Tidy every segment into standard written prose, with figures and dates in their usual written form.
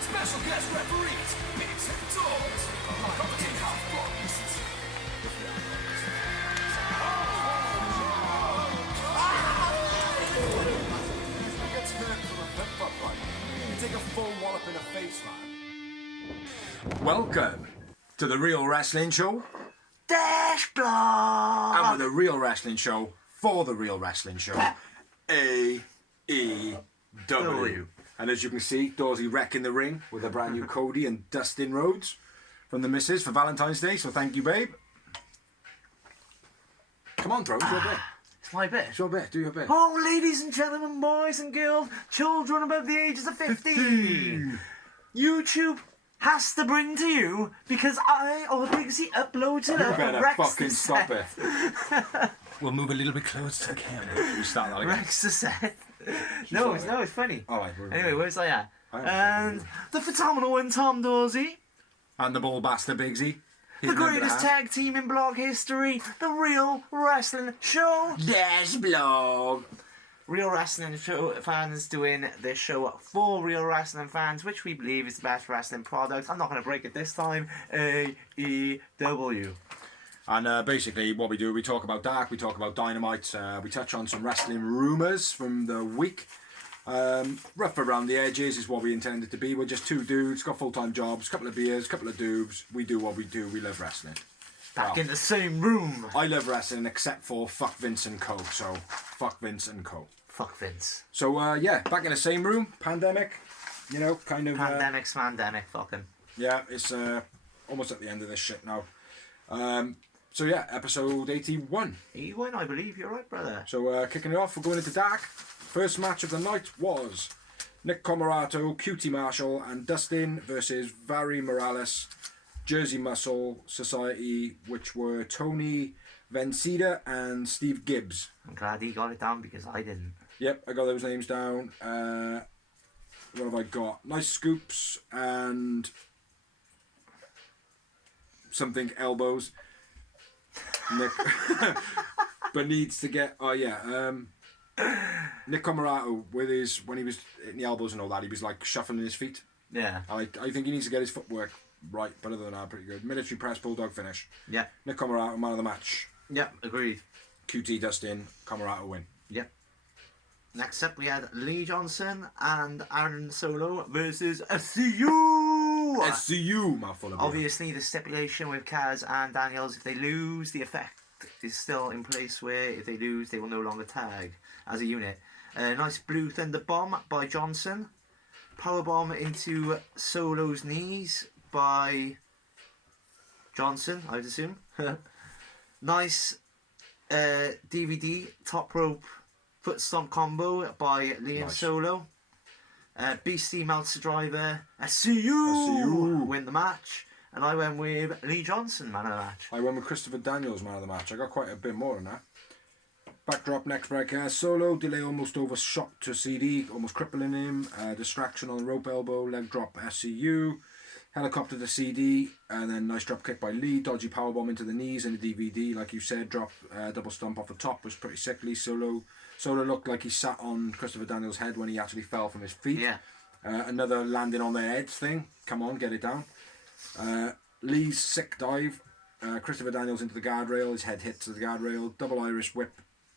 Special guest referees, bigs and dogs, commenting half bodies. You get turned from a pep up fight. You take a full wallop in the face, man. Welcome to the Real Wrestling Show. Dash Block! And with the Real Wrestling Show for the Real Wrestling Show. AEW. And as you can see, Dorsey wrecking the ring with a brand new Cody and Dustin Rhodes from the missus for Valentine's Day, so thank you, babe. Come on, bro, it's your bit. It's my bit. It's your bit, do your bit. Oh, ladies and gentlemen, boys and girls, children above the ages of 15. YouTube has to bring to you because I, or Bigsy, uploads it up. You better fucking stop it. We'll move a little bit closer to the camera. You start that again. Rex the set. No, it's funny. All right, anyway, where's I at? And the phenomenal one, Tom Dorsey. And the ball bastard Bigsy. The greatest tag team in blog history. The Real Wrestling Show. Dash Blog. Real Wrestling Show fans doing this show for real wrestling fans, which we believe is the best wrestling product. I'm not going to break it this time. AEW. And basically what we do, we talk about Dark, we talk about Dynamite, we touch on some wrestling rumours from the week. Rough around the edges is what we intended to be. We're just two dudes, got full-time jobs, couple of beers, couple of doobs. We do what we do, we love wrestling. Back in the same room. I love wrestling except for fuck Vince and Co. So, fuck Vince and Co. Fuck Vince. So, yeah, back in the same room, pandemic, you know, kind of... Pandemic, fucking. Yeah, it's almost at the end of this shit now. So yeah, episode 81. 81, I believe. You're right, brother. So kicking it off, we're going into Dark. First match of the night was Nick Comoroto, QT Marshall, and Dustin versus Vary Morales, Jersey Muscle Society, which were Tony Vencida and Steve Gibbs. I'm glad he got it down because I didn't. Yep, I got those names down. What have I got? Nice scoops and something elbows. Nick, but needs to get. Oh yeah, Nick Comoroto with his when he was in the elbows and all that, he was like shuffling his feet. Yeah. I think he needs to get his footwork right, but other than that, pretty good. Military press, bulldog finish. Yeah. Nick Comoroto, man of the match. Yep, agreed. QT Dustin, Comoroto win. Yep. Next up, we had Lee Johnson and Aaron Solo versus SCU. SCU, mouthful of beer. Obviously, the stipulation with Kaz and Daniels, if they lose, the effect is still in place where if they lose, they will no longer tag as a unit. Nice Blue Thunder Bomb by Johnson. Powerbomb into Solo's knees by Johnson, I would assume. Nice DVD top rope foot stomp combo by Liam Nice. Solo. Beastie Meltzer Driver. SCU win the match. And I went with Lee Johnson, man of the match. I went with Christopher Daniels, man of the match. I got quite a bit more than that. Backdrop next break. Solo, delay almost overshot to CD, almost crippling him. Distraction on the rope elbow, leg drop SCU. Helicopter to CD, and then nice drop kick by Lee. Dodgy powerbomb into the knees and the DVD. Like you said, drop double stomp off the top was pretty sickly. Solo looked like he sat on Christopher Daniels' head when he actually fell from his feet. Yeah. Another landing on their heads thing. Come on, get it down. Lee's sick dive. Christopher Daniels into the guardrail. His head hits the guardrail. Double Irish whip.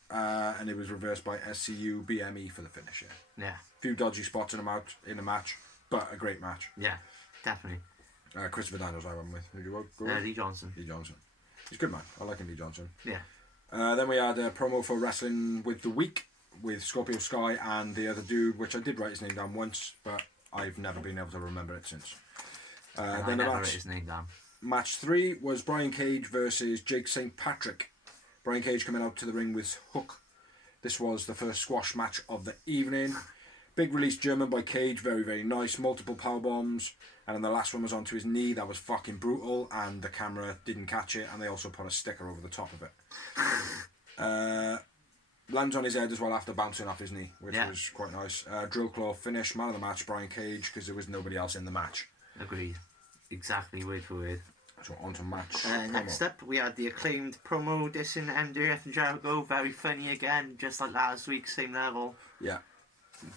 And it was reversed by SCU BME for the finish. Yeah. A few dodgy spots in the match, but a great match. Yeah, definitely. Christopher Daniels I went with. Who do you go with? Lee Johnson. Lee Johnson. He's a good man. I like him, Lee Johnson. Yeah. Then we had a promo for Wrestling with the Week with Scorpio Sky and the other dude, which I did write his name down once, but I've never been able to remember it since. And then I the never wrote his name down. Match 3 was Brian Cage versus Jake St. Patrick. Brian Cage coming out to the ring with Hook. This was the first squash match of the evening. Big release German by Cage, very, very nice. Multiple power bombs. And then the last one was onto his knee. That was fucking brutal. And the camera didn't catch it. And they also put a sticker over the top of it. Lands on his head as well after bouncing off his knee, which was quite nice. Drill claw finish. Man of the match, Brian Cage, because there was nobody else in the match. Agreed. Exactly, word for word. So on to match. Next up, we had the acclaimed promo dissing MJF and Jericho. Very funny again, just like last week, same level. Yeah.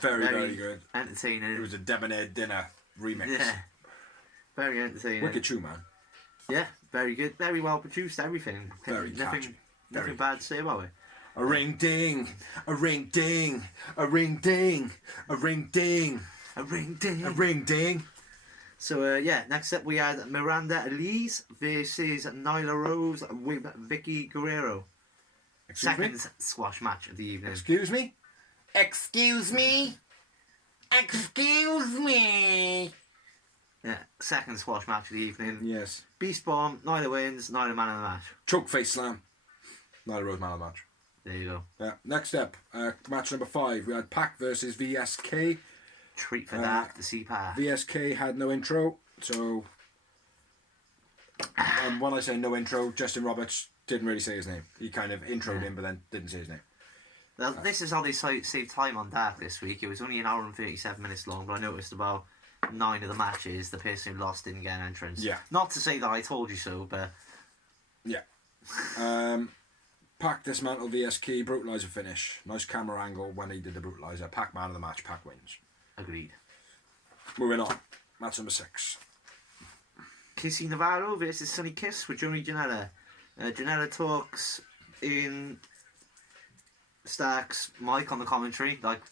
Very good. Entertaining. It was a debonair dinner remix. Yeah. Very entertaining. Wicked chew, man. Yeah, very good. Very well produced, everything. Very catchy. Nothing bad to say about it. A ring ding, a ring ding, a ring ding, a ring ding, A ring ding. a ring ding. So, next up we had Miranda Elise versus Nyla Rose with Vicky Guerrero. Excuse me? Second squash match of the evening. Excuse me? Excuse me? Excuse me? Yeah, second squash match of the evening. Yes. Beast Bomb, Nyla wins, Nyla man of the match. Choke face slam. Nyla Rose man of the match. There you go. Yeah. Next up, match number 5. We had Pac versus VSK. Treat for that, the CPAP. VSK had no intro, so when I say no intro, Justin Roberts didn't really say his name. He kind of introed him, but then didn't say his name. Now, this is how they save time on Dark this week. It was only an hour and 37 minutes long, but I noticed about 9 of the matches, the person who lost didn't get an entrance. Yeah. Not to say that I told you so, but... Yeah. Pac dismantled VSK, brutalizer finish. Nice camera angle when he did the brutalizer. Pac man of the match, Pac wins. Agreed. Moving on. Match number 6. Kissy Navarro versus Sonny Kiss with Joey Janela. Janela talks in Stark's mic on the commentary, like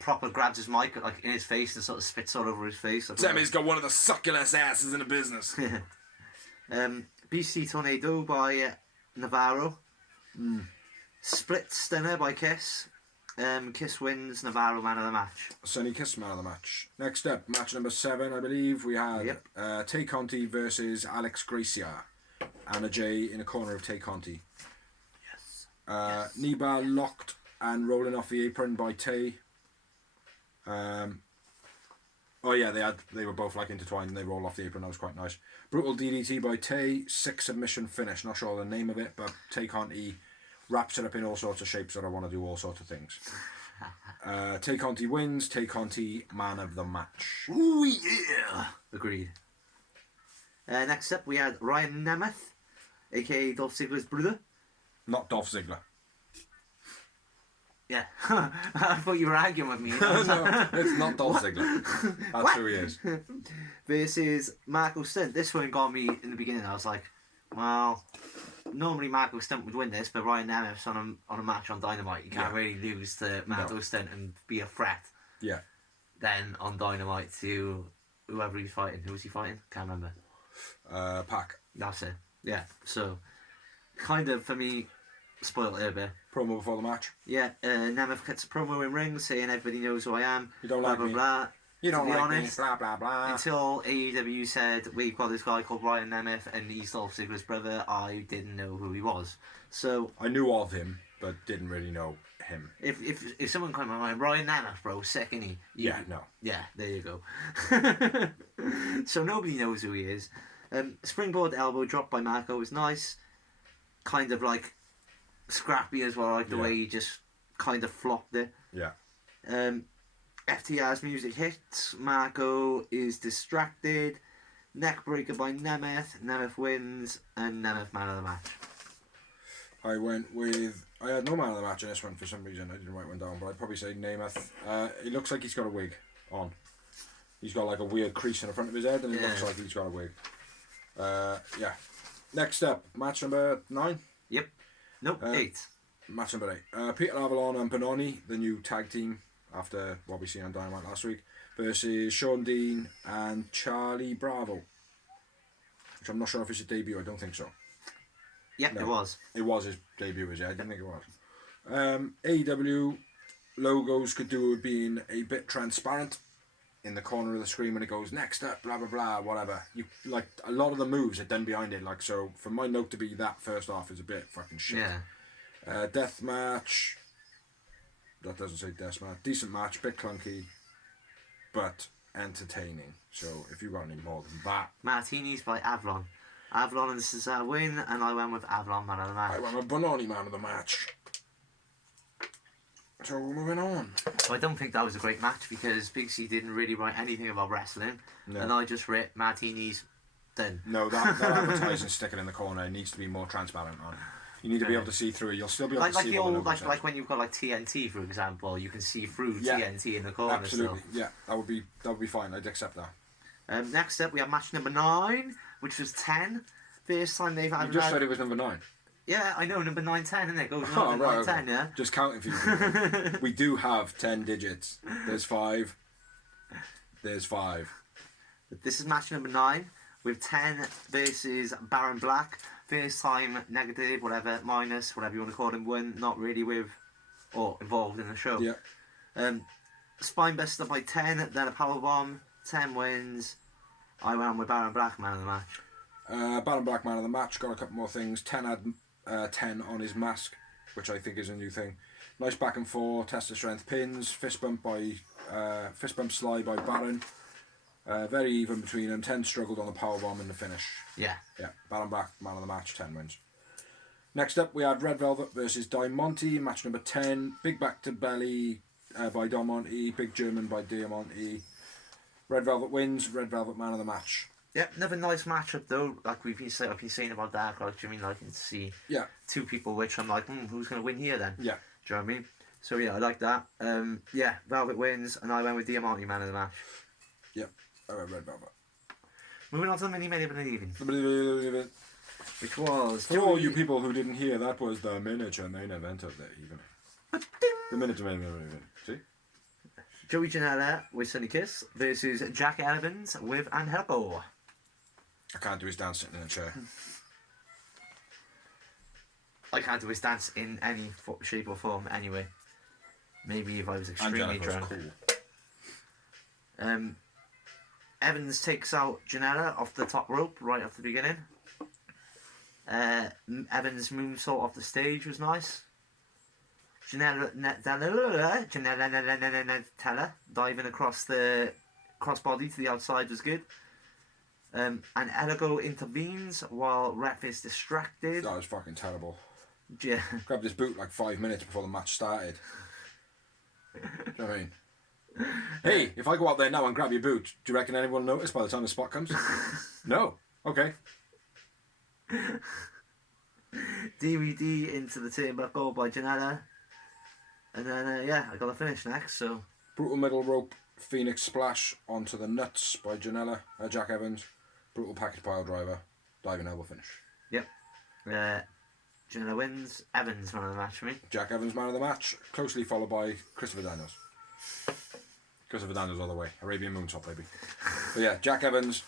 proper grabs his mic like in his face and sort of spits all over his face. Sammy's got one of the succulent asses in the business. BC Tornado by Navarro. Split Stunner by Kiss. Kiss wins, Navarro man of the match. Sonny Kiss man of the match. Next up, match number 7, I believe, we had Tay Conti versus Alex Gracia. Anna Jay in a corner of Tay Conti. Yes. Knee bar locked and rolling off the apron by Tay. They were both like intertwined and they roll off the apron. That was quite nice. Brutal DDT by Tay. 6 submission finish. Not sure the name of it, but Tay Conti wraps it up in all sorts of shapes that I want to do all sorts of things. Tay Conti wins. Tay Conti man of the match. Ooh yeah. Agreed. Next up we had Ryan Nemeth, aka Dolph Ziggler's brother. Not Dolph Ziggler. Yeah. I thought you were arguing with me. No, it's not Dolph Ziggler. That's who he is. Versus Marco Stunt. This one got me in the beginning. I was like, well, normally Marco Stunt would win this, but Ryan Nemeth's on a match on Dynamite. You can't really lose to Marco Stunt and be a threat. Yeah. Then on Dynamite to whoever he's fighting. Who was he fighting? Can't remember. Pac. That's it. Yeah. So, kind of for me, spoiled it a bit. Promo before the match. Yeah, Nemeth cuts a promo in ring saying everybody knows who I am. You don't blah, like blah, me. blah. You don't To be like honest, me. Blah, blah, blah. Until AEW said, we've got this guy called Ryan Nemeth and he's Dolph Ziggler's brother, I didn't know who he was. So... I knew of him, but didn't really know him. If someone came to my mind, Ryan Nemeth, bro, sick, innit? Yeah, no. Yeah, there you go. So nobody knows who he is. Springboard elbow drop by Marco was nice. Kind of like scrappy as well, like the way he just kind of flopped it. Yeah. FTR's music hits. Marco is distracted. Neck breaker by Nemeth. Nemeth wins, and Nemeth man of the match. I had no man of the match in this one for some reason. I didn't write one down, but I'd probably say Nemeth. It looks like he's got a wig on. He's got like a weird crease in the front of his head, and it looks like he's got a wig. Yeah. Next up, match number 9. Yep. Nope, 8. Match number 8. Peter Avalon and Benoni, the new tag team after what we seen on Dynamite last week, versus Sean Dean and Charlie Bravo. Which I'm not sure if it's his debut. I don't think so. Yep, No. it was. It was his debut, was it? I didn't think it was. AEW logos could do with being a bit transparent in the corner of the screen when it goes next up, blah blah blah, whatever. You like a lot of the moves are done behind it. Like, so for my note to be that first off is a bit fucking shit. Yeah. Death match. That doesn't say death match. Decent match, bit clunky, but entertaining. So if you got any more than that, Martinis by Avalon. Avalon and Cesar win, and I went with Avalon man of the match. I went with Benoni man of the match. So moving on. So I don't think that was a great match because Big C didn't really write anything about wrestling, No. and I just wrote Martinis then. No, that advertising sticking in the corner needs to be more transparent, man. You need to be able to see through it. You'll still be able to see the what the old, logo says. like when you've got like TNT, for example, you can see through TNT in the corner. Absolutely, still. yeah, that would be fine. I'd accept that. Next up, we have match number 9, which was 10. First time they've had. You just said it was number 9. Yeah, I know, number 9, 10, isn't it? Goes Oh, number right, 9, okay. 10, yeah? Just counting for you. We do have 10 digits. There's 5. There's 5. This is match number 9 with 10 versus Baron Black. First time negative, whatever, minus, whatever you want to call him, win, not really with or involved in the show. Yeah. Spinebuster by 10, then a powerbomb, 10 wins. I went with Baron Black, man of the match. Baron Black, man of the match. Got a couple more things. 10 had 10 on his mask, which I think is a new thing. Nice back and forth, test of strength pins, fist bump slide by Baron. Very even between them. 10 struggled on the powerbomb in the finish. Yeah. Yeah, Baron Black, man of the match, 10 wins. Next up, we had Red Velvet versus Diamante, match number 10. Big back to belly by Diamante, big German by Diamante. Red Velvet wins, Red Velvet man of the match. Yep, another nice matchup though. Like I've been saying about Dark, like, do you mean like I can see two people which I'm like, who's going to win here then? Yeah. Do you know what I mean? So yeah, I like that. Yeah, Velvet wins, and I went with Diamante man of the match. Yep, I went Red Velvet. Moving on to the mini of the evening, which was for all you people who didn't hear, that was the miniature main event of the evening. The miniature main event. See? Joey Janela with Sunny Kiss versus Jack Evans with Angelico. I can't do his dance sitting in a chair. I can't do his dance in any shape or form anyway. Maybe if I was extremely drunk. Cool. Evans takes out Janela off the top rope right off the beginning. Evans' moonsault off the stage was nice. Janela diving across the crossbody to the outside was good. And Eligo intervenes while ref is distracted. That was fucking terrible. Yeah. Grabbed his boot like 5 minutes before the match started. Do you know what I mean? Hey, if I go out there now and grab your boot, do you reckon anyone will notice by the time the spot comes? No. Okay. DVD into the turnbuckle by Janela. And then, yeah, I got the finish next, so... Brutal middle rope, Phoenix splash onto the nuts by Jack Evans. Brutal package pile driver, diving elbow finish. Yep. Janela wins. Evans man of the match for me. Jack Evans man of the match, closely followed by Christopher Daniels. Christopher Daniels all the way. Arabian Moonsault, baby. But yeah, Jack Evans,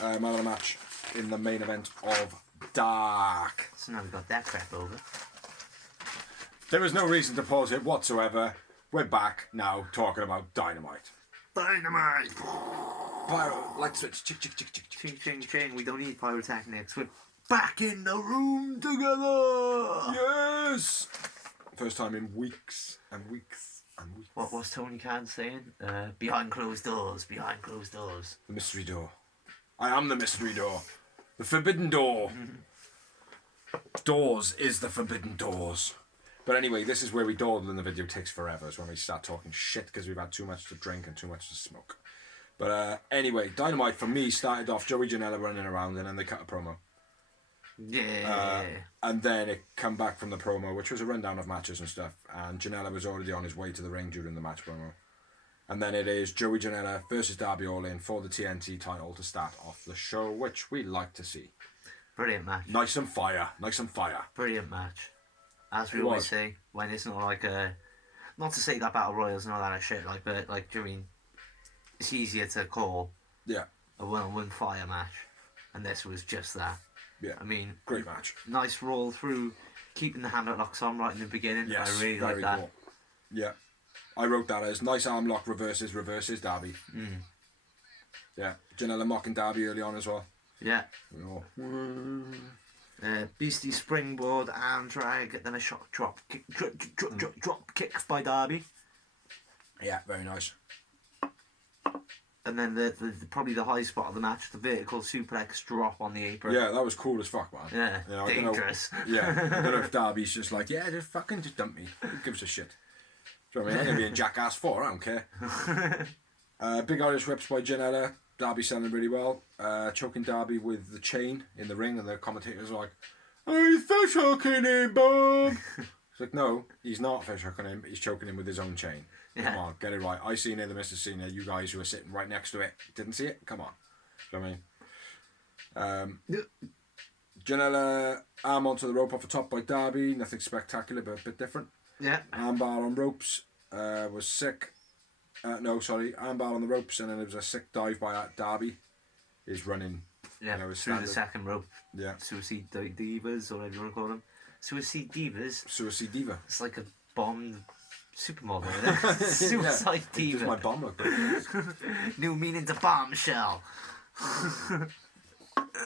man of the match in the main event of Dark. So now we've got that crap over. There was no reason to pause it whatsoever. We're back now talking about Dynamite. Dynamite! Pyro, light switch, chick, chick, chick, chick, Ching, ching, ching. We don't need pyrotechnics. We're back in the room together! Yes! First time in weeks and weeks and weeks. What was Tony Khan saying? Behind closed doors, behind closed doors. The mystery door. I am the mystery door. The forbidden door. Doors is the forbidden doors. But anyway, this is where we dawdle and the video takes forever. It's when we start talking shit because we've had too much to drink and too much to smoke. But anyway, Dynamite for me started off Joey Janela running around and then they cut a promo. Yeah. And then it come back from the promo, which was a rundown of matches and stuff. And Janela was already on his way to the ring during the match promo. And then it is Joey Janela versus Darby Allin for the TNT title to start off the show, which we like to see. Brilliant match. Nice and fire. Nice and fire. Brilliant match. As we always say, when it's not like a... Not to say that Battle Royals and all that shit, like, but, like, do you mean... It's easier to call a one-on-one fire match. And this was just that. Yeah. I mean... Great match. Nice roll through, keeping the hammer locks on right in the beginning. Yes, I really like that. Cool. Yeah. I wrote that as nice arm lock reverses Darby. Yeah. Janela mocking Darby early on as well. Yeah. Oh. Beastie springboard, arm drag, then a shot drop kick by Darby. Yeah, very nice. And then the probably the high spot of the match, the vertical suplex drop on the apron. Yeah, that was cool as fuck, man. Yeah, you know, dangerous. I don't know if Darby's just like, yeah, just fucking just dump me. Who gives a shit? Do you know what I mean? I'm going to be a jackass for, I don't care. Big Irish whips by Janela. Darby selling really well. Choking Darby with the chain in the ring, and the commentators are like, "Oh, he's fish hooking him, Bob." It's like, no, he's not fish hooking him. He's choking him with his own chain. Yeah. Come on, get it right. I seen it, the Mr. Senior. You guys who are sitting right next to it didn't see it. Come on. Do you know what I mean? Janela arm onto the rope off the top by Darby. Nothing spectacular, but a bit different. Yeah. Armbar on ropes was sick. Armbar on the ropes, and then there was a sick dive by Darby. Is running. Yeah, his through standard. the second rope. Yeah. Suicide Divas, or whatever you want to call them. Suicide Divas. Suicide Diva. It's like a bombed supermodel, isn't it? Suicide Does Diva. my bomb look good? New meaning to bombshell.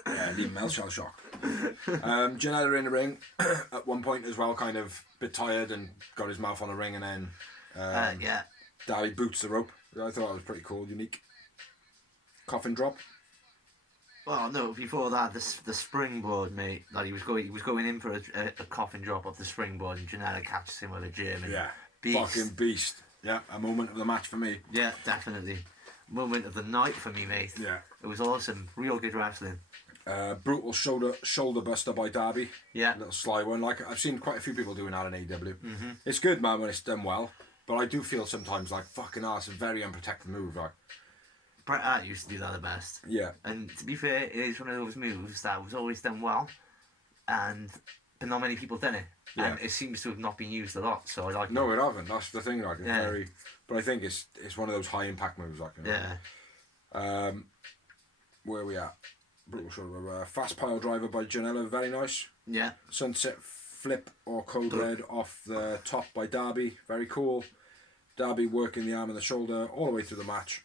Yeah, leave Mel shell shock. Janela in the ring at one point as well, kind of a bit tired and got his mouth on the ring, and then Yeah. Darby boots the rope. I thought that was pretty cool, unique. Coffin drop. Well, no, before that, the springboard, mate. Like he was going in for a coffin drop off the springboard, and Janela catches him with a German. Yeah, Beast. fucking beast. Yeah, a moment of the match for me. Yeah, definitely. Moment of the night for me, mate. Yeah. It was awesome. Real good wrestling. Brutal shoulder buster by Darby. Yeah. Little sly one. Like I've seen quite a few people doing that in AEW. Mm-hmm. It's good, man, when it's done well. But I do feel sometimes like fucking ass, a very unprotected move. Like, Bret Hart used to do that the best. yeah, And to be fair, it is one of those moves that was always done well, but not many people done it. And it seems to have not been used a lot, so I like no, it. it haven't. That's the thing. Like, it's very. But I think it's one of those high impact moves. Like, you know. Yeah. Where are we at? Brutal shoulder. Fast pile driver by Janela, very nice. Yeah. Sunset flip or code red off the top by Darby, very cool. Darby working the arm and the shoulder all the way through the match,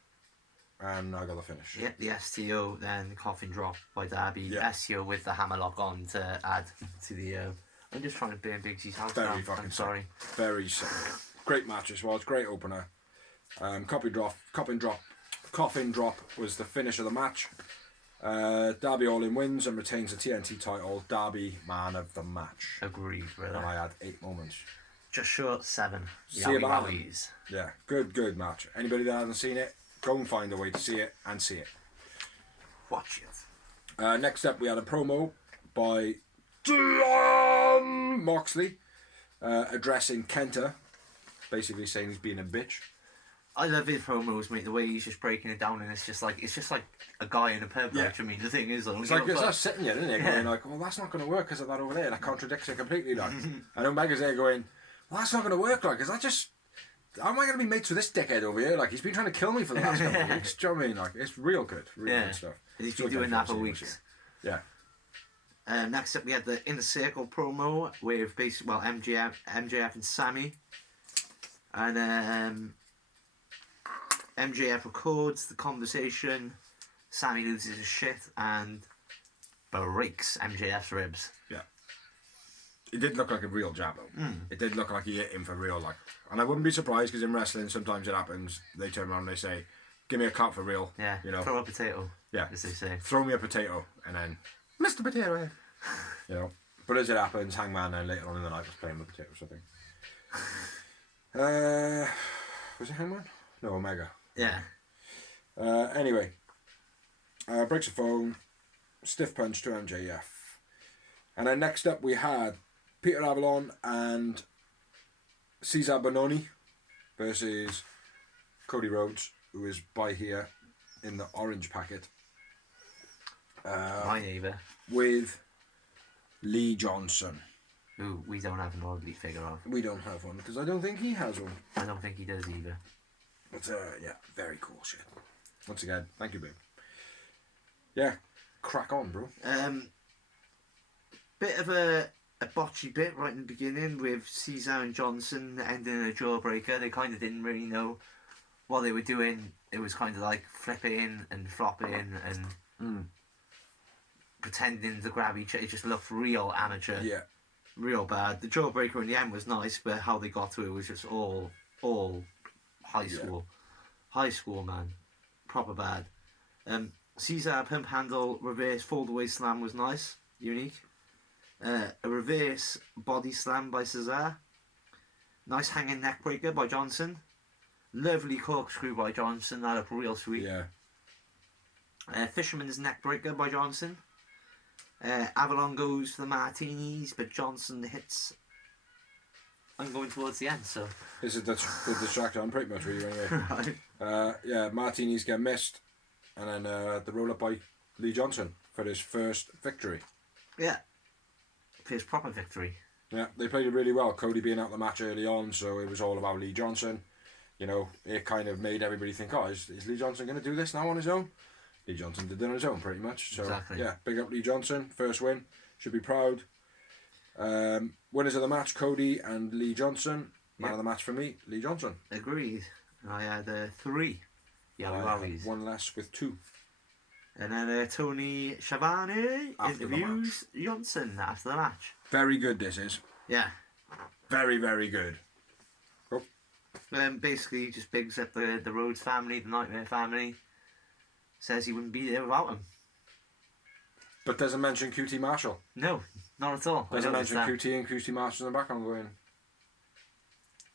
and I got the finish. Yeah, the STO, then coffin drop by Darby. Yeah. STO with the hammerlock on to add to the. I'm just trying to burn Biggs's house Very down. fucking I'm sorry. Very sick. Great match as well. It's great opener. Coffin drop was the finish of the match. Darby Allin wins and retains the TNT title. Darby man of the match. Agreed, brother. And I had 8 moments. Just short 7. See you, man. Wowies. Yeah, good match. Anybody that hasn't seen it, go and find a way to see it and see it. Watch it. Next up, we had a promo by John Moxley addressing Kenta, basically saying he's being a bitch. I love his promos, mate. The way he's just breaking it down, and it's just like a guy in a pub. Yeah. Like, I mean, the thing is, It's like it's not sitting here, isn't it? Going like, well, that's not going to work because of that over there. That contradicts it completely. Like, and Omega's there going, well, that's not going to work. Like, is that just? How am I going to be mates with this dickhead over here? Like, he's been trying to kill me for the last couple of weeks. Do you know what I mean? Like, it's real good stuff. And he's So been doing good that for seeing weeks. Yeah. Next up, we had the Inner Circle promo with basically, MJF and Sammy, and MJF records the conversation. Sammy loses his shit and breaks MJF's ribs. Yeah. It did look like a real jab though. It did look like he hit him for real, like. And I wouldn't be surprised because in wrestling sometimes it happens. They turn around and they say, "Give me a cut for real." Yeah. You know. Throw a potato. Yeah. As they say. Throw me a potato and then Mr. Potato Head. You know. But as it happens, Hangman then later on in the night was playing with potatoes, I think. Was it Hangman? No, Omega. Yeah. Anyway, breaks a phone, stiff punch to MJF. And then next up we had Peter Avalon and Cesar Bononi versus Cody Rhodes, who is by here in the orange packet. My neighbour. With Lee Johnson. Who we don't have an oddly figure of. We don't have one because I don't think he has one. I don't think he does either. But yeah, very cool shit. Once again, thank you, babe. Yeah, crack on, bro. Bit of a botchy bit right in the beginning with Cesar and Johnson ending in a jawbreaker. They kind of didn't really know what they were doing. It was kind of like flipping and flopping and pretending to grab each other. It just looked real amateur. Yeah. Real bad. The jawbreaker in the end was nice, but how they got to it was just all high school. High school, man. Proper bad. Cesar pump handle reverse fold away slam was nice. Unique. A reverse body slam by Cesar. Nice hanging neck breaker by Johnson. Lovely corkscrew by Johnson. That looked real sweet. Yeah. Fisherman's neckbreaker by Johnson. Avalon goes for the martinis, but Johnson hits. I'm going towards the end, so. This is the distractor. I'm pretty much really anyway. Right. Yeah, martinis get missed, and then the roll up by Lee Johnson for his first victory. Yeah. For his proper victory. Yeah, they played it really well. Cody being out the match early on, so it was all about Lee Johnson. You know, it kind of made everybody think, oh, is Lee Johnson going to do this now on his own? Lee Johnson did it on his own, pretty much. So, exactly. Yeah, big up Lee Johnson. First win. Should be proud. Winners of the match, Cody and Lee Johnson. Man of the match for me, Lee Johnson. Agreed. I had 3 yellow wowies. One less with 2. And then Tony Schiavone After the interviews Johnson after the match. Very good, this is. Yeah. Very, very good. Basically, he just bigs up the Rhodes family, the Nightmare family. Says he wouldn't be there without him. But doesn't mention QT Marshall. No, not at all. Doesn't mention QT and QT Marshall in the background going.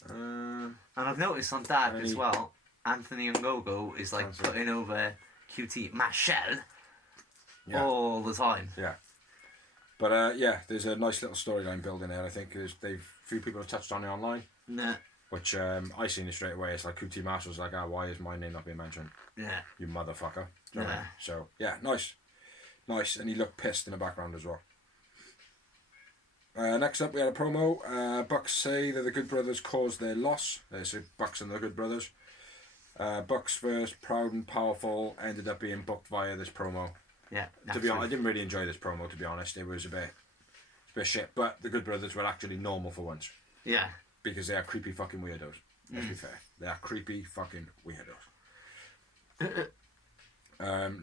And I've noticed on that as well, Anthony Ngogo is like putting over QT Marshall all the time. Yeah. But yeah, there's a nice little storyline building there. I think few people have touched on it online. Nah. Which I seen it straight away. It's like QT Marshall's like, why is my name not being mentioned? Yeah. You motherfucker. Do you know what I Yeah. mean? So yeah, nice. Nice, and he looked pissed in the background as well. Next up, we had a promo. Bucks say that the Good Brothers caused their loss. They say Bucks and the Good Brothers. Bucks first, proud and powerful, ended up being booked via this promo. Yeah. To be honest, I didn't really enjoy this promo. To be honest, it was a bit shit. But the Good Brothers were actually normal for once. Yeah. Because they are creepy fucking weirdos. Let's be fair. They are creepy fucking weirdos.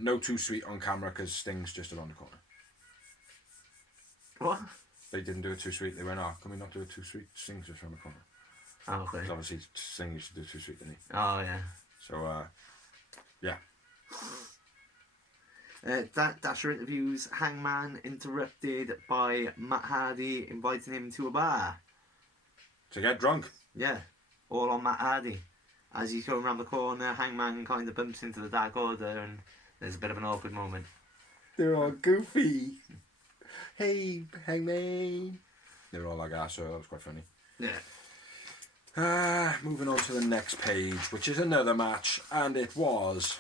No Too Sweet on camera because Sting's just around the corner. What? They didn't do it Too Sweet. They went, can we not do it Too Sweet? Sting's just around the corner. Oh, okay. 'Cause obviously Sting used to do Too Sweet, didn't he? Oh, yeah. So, yeah. Dasher interviews Hangman, interrupted by Matt Hardy inviting him to a bar. To get drunk. Yeah, all on Matt Hardy. As he's going around the corner, Hangman kind of bumps into the Dark Order and there's a bit of an awkward moment. They're all goofy. Hey, Hangman. They were all like that, so that was quite funny. Yeah. Moving on to the next page, which is another match, and it was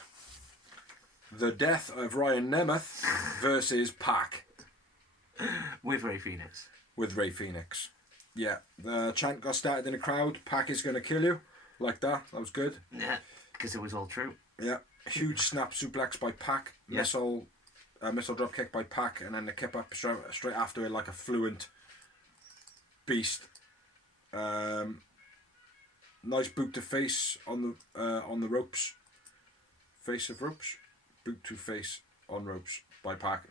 the death of Ryan Nemeth versus Pac. With Ray Phoenix. With Ray Phoenix. Yeah, the chant got started in the crowd. Pac is going to kill you. Like that. That was good. Yeah, because it was all true. Yeah. Huge snap suplex by Pac. Yeah. Missile drop kick by Pac, and then the kick up straight after it like a fluent beast. Nice boot to face on the ropes. Face of ropes. Boot to face on ropes by Pac.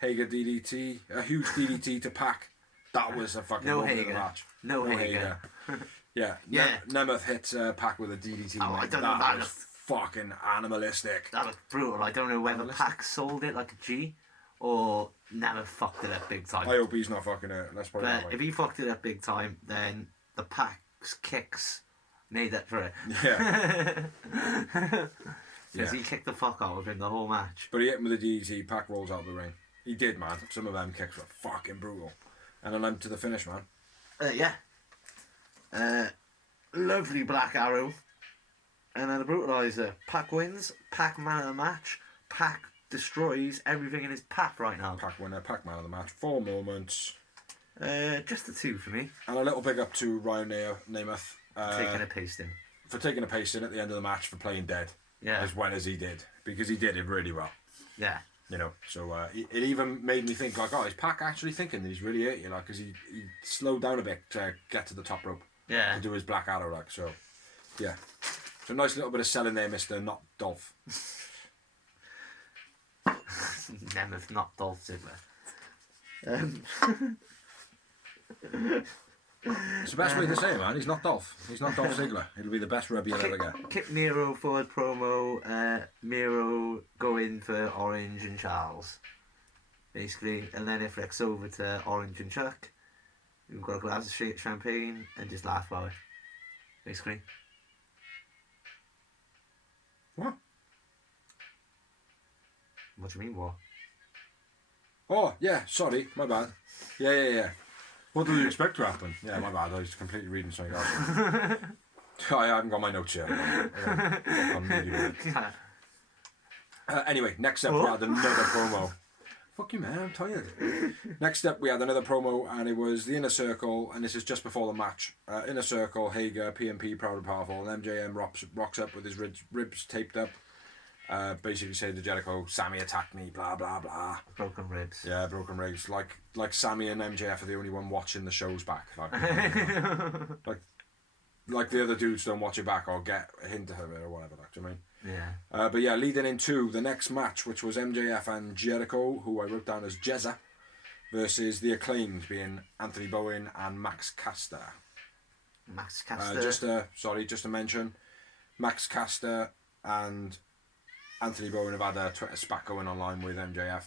Hager DDT. A huge DDT to Pac. That was a fucking moment of the match. No Hager. Yeah. Yeah. Nemeth hits Pac with a DDT. Oh, I don't know. That was fucking animalistic. That was brutal. I don't know whether Pac sold it like a G or Nemeth fucked it up big time. I hope he's not fucking it. Let's put it that But way. if he fucked it up big time, then the Pac's kicks made up for it. Yeah. Because he kicked the fuck out of him the whole match. But he hit him with a DDT. Pac rolls out the ring. He did, man. Some of them kicks were fucking brutal. And then I'm to the finish, man. Yeah. Lovely Black Arrow. And then the Brutalizer. Pac wins. Pac man of the match. Pac destroys everything in his path right now. Pac winner, Pac man of the match. 4 moments. Just the 2 for me. And a little big up to Ryan Nemeth. Taking a pasting. For taking a pasting at the end of the match for playing dead. Yeah. As well as he did. Because he did it really well. Yeah. You know, so it even made me think like, is Pac actually thinking that he's really hurt you? Like, because he slowed down a bit to get to the top rope. Yeah. To do his Black Arrow, like, so, yeah. So nice little bit of selling there, Mr. Not Dolph. Nemeth, not Dolph Ziggler. It's the best way to say it, man. He's not Dolph. He's not Dolph Ziggler. It'll be the best rub you'll ever get. Kick Miro forward promo. Miro going for Orange and Charles. Basically. And then it flicks over to Orange and Chuck. We've got a glass of champagne and just laugh about it. Basically. What? What do you mean, what? Oh, yeah, sorry, my bad. Yeah. What do you expect to happen? Yeah, my bad, I was completely reading something else. I haven't got my notes here. Anyway, next up we had another promo. Fuck you, man, I'm tired. Next up we had another promo, and it was the Inner Circle, and this is just before the match. Inner Circle, Hager, PMP, Proud and Powerful, and MJM rocks up with his ribs taped up. Basically saying to Jericho, Sammy attacked me, blah blah blah. Broken ribs. Yeah, broken ribs. Like Sammy and MJF are the only one watching the shows back. Like the other dudes don't watch it back or get a hint of it or whatever. Like, do you know what I mean? Yeah. But yeah, leading into the next match, which was MJF and Jericho, who I wrote down as Jezza, versus the Acclaimed, being Anthony Bowen and Max Caster. Max Caster. Just to mention, Max Caster and Anthony Bowen have had a Twitter spat going online with MJF.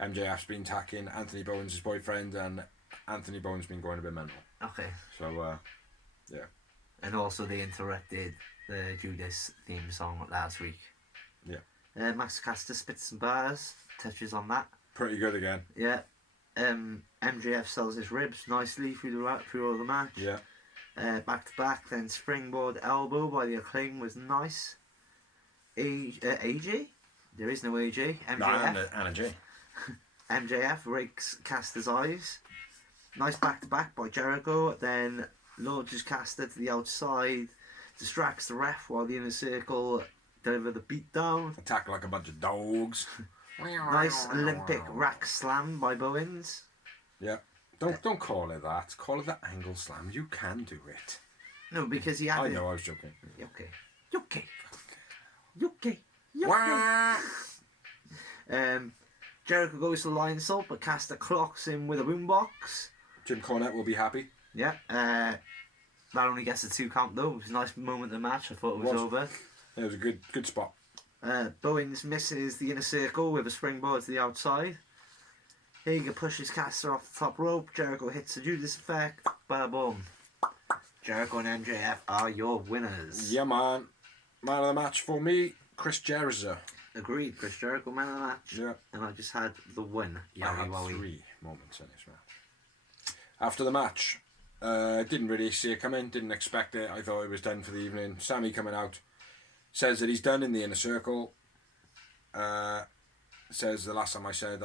MJF's been attacking Anthony Bowen's his boyfriend, and Anthony Bowen's been going a bit mental. Okay. So, yeah. And also they interrupted the Judas theme song last week. Yeah. Max Caster spits some bars, touches on that. Pretty good again. Yeah. MJF sells his ribs nicely through all the match. Yeah. Back to back, then springboard elbow by the Acclaim was nice. AJ? There is no AJ. MJF. And a J. MJF rakes Caster's eyes. Nice back to back by Jericho. Then launches Caster to the outside, distracts the ref while the Inner Circle deliver the beatdown. Attack like a bunch of dogs. Nice Olympic rack slam by Bowens. Yeah. Don't call it that. Call it the angle slam. You can do it. No, because he had I know, I was joking. Okay. Jericho goes to the line salt, but Caster clocks him with a boombox. Jim Cornette will be happy. Yeah. That only gets a 2 count though. It was a nice moment in the match. I thought it was over. It was a good spot. Bowens misses the Inner Circle with a springboard to the outside. Hager pushes Caster off the top rope. Jericho hits the Judas effect. Boom. Jericho and MJF are your winners. Yeah, man. Man of the match for me, Chris Jericho. Agreed. Chris Jericho, man of the match. Yeah. And I just had the win. I had 3 moments in this match. After the match, didn't really see it coming. Didn't expect it. I thought it was done for the evening. Sammy coming out. Says that he's done in the Inner Circle. Says the last time I said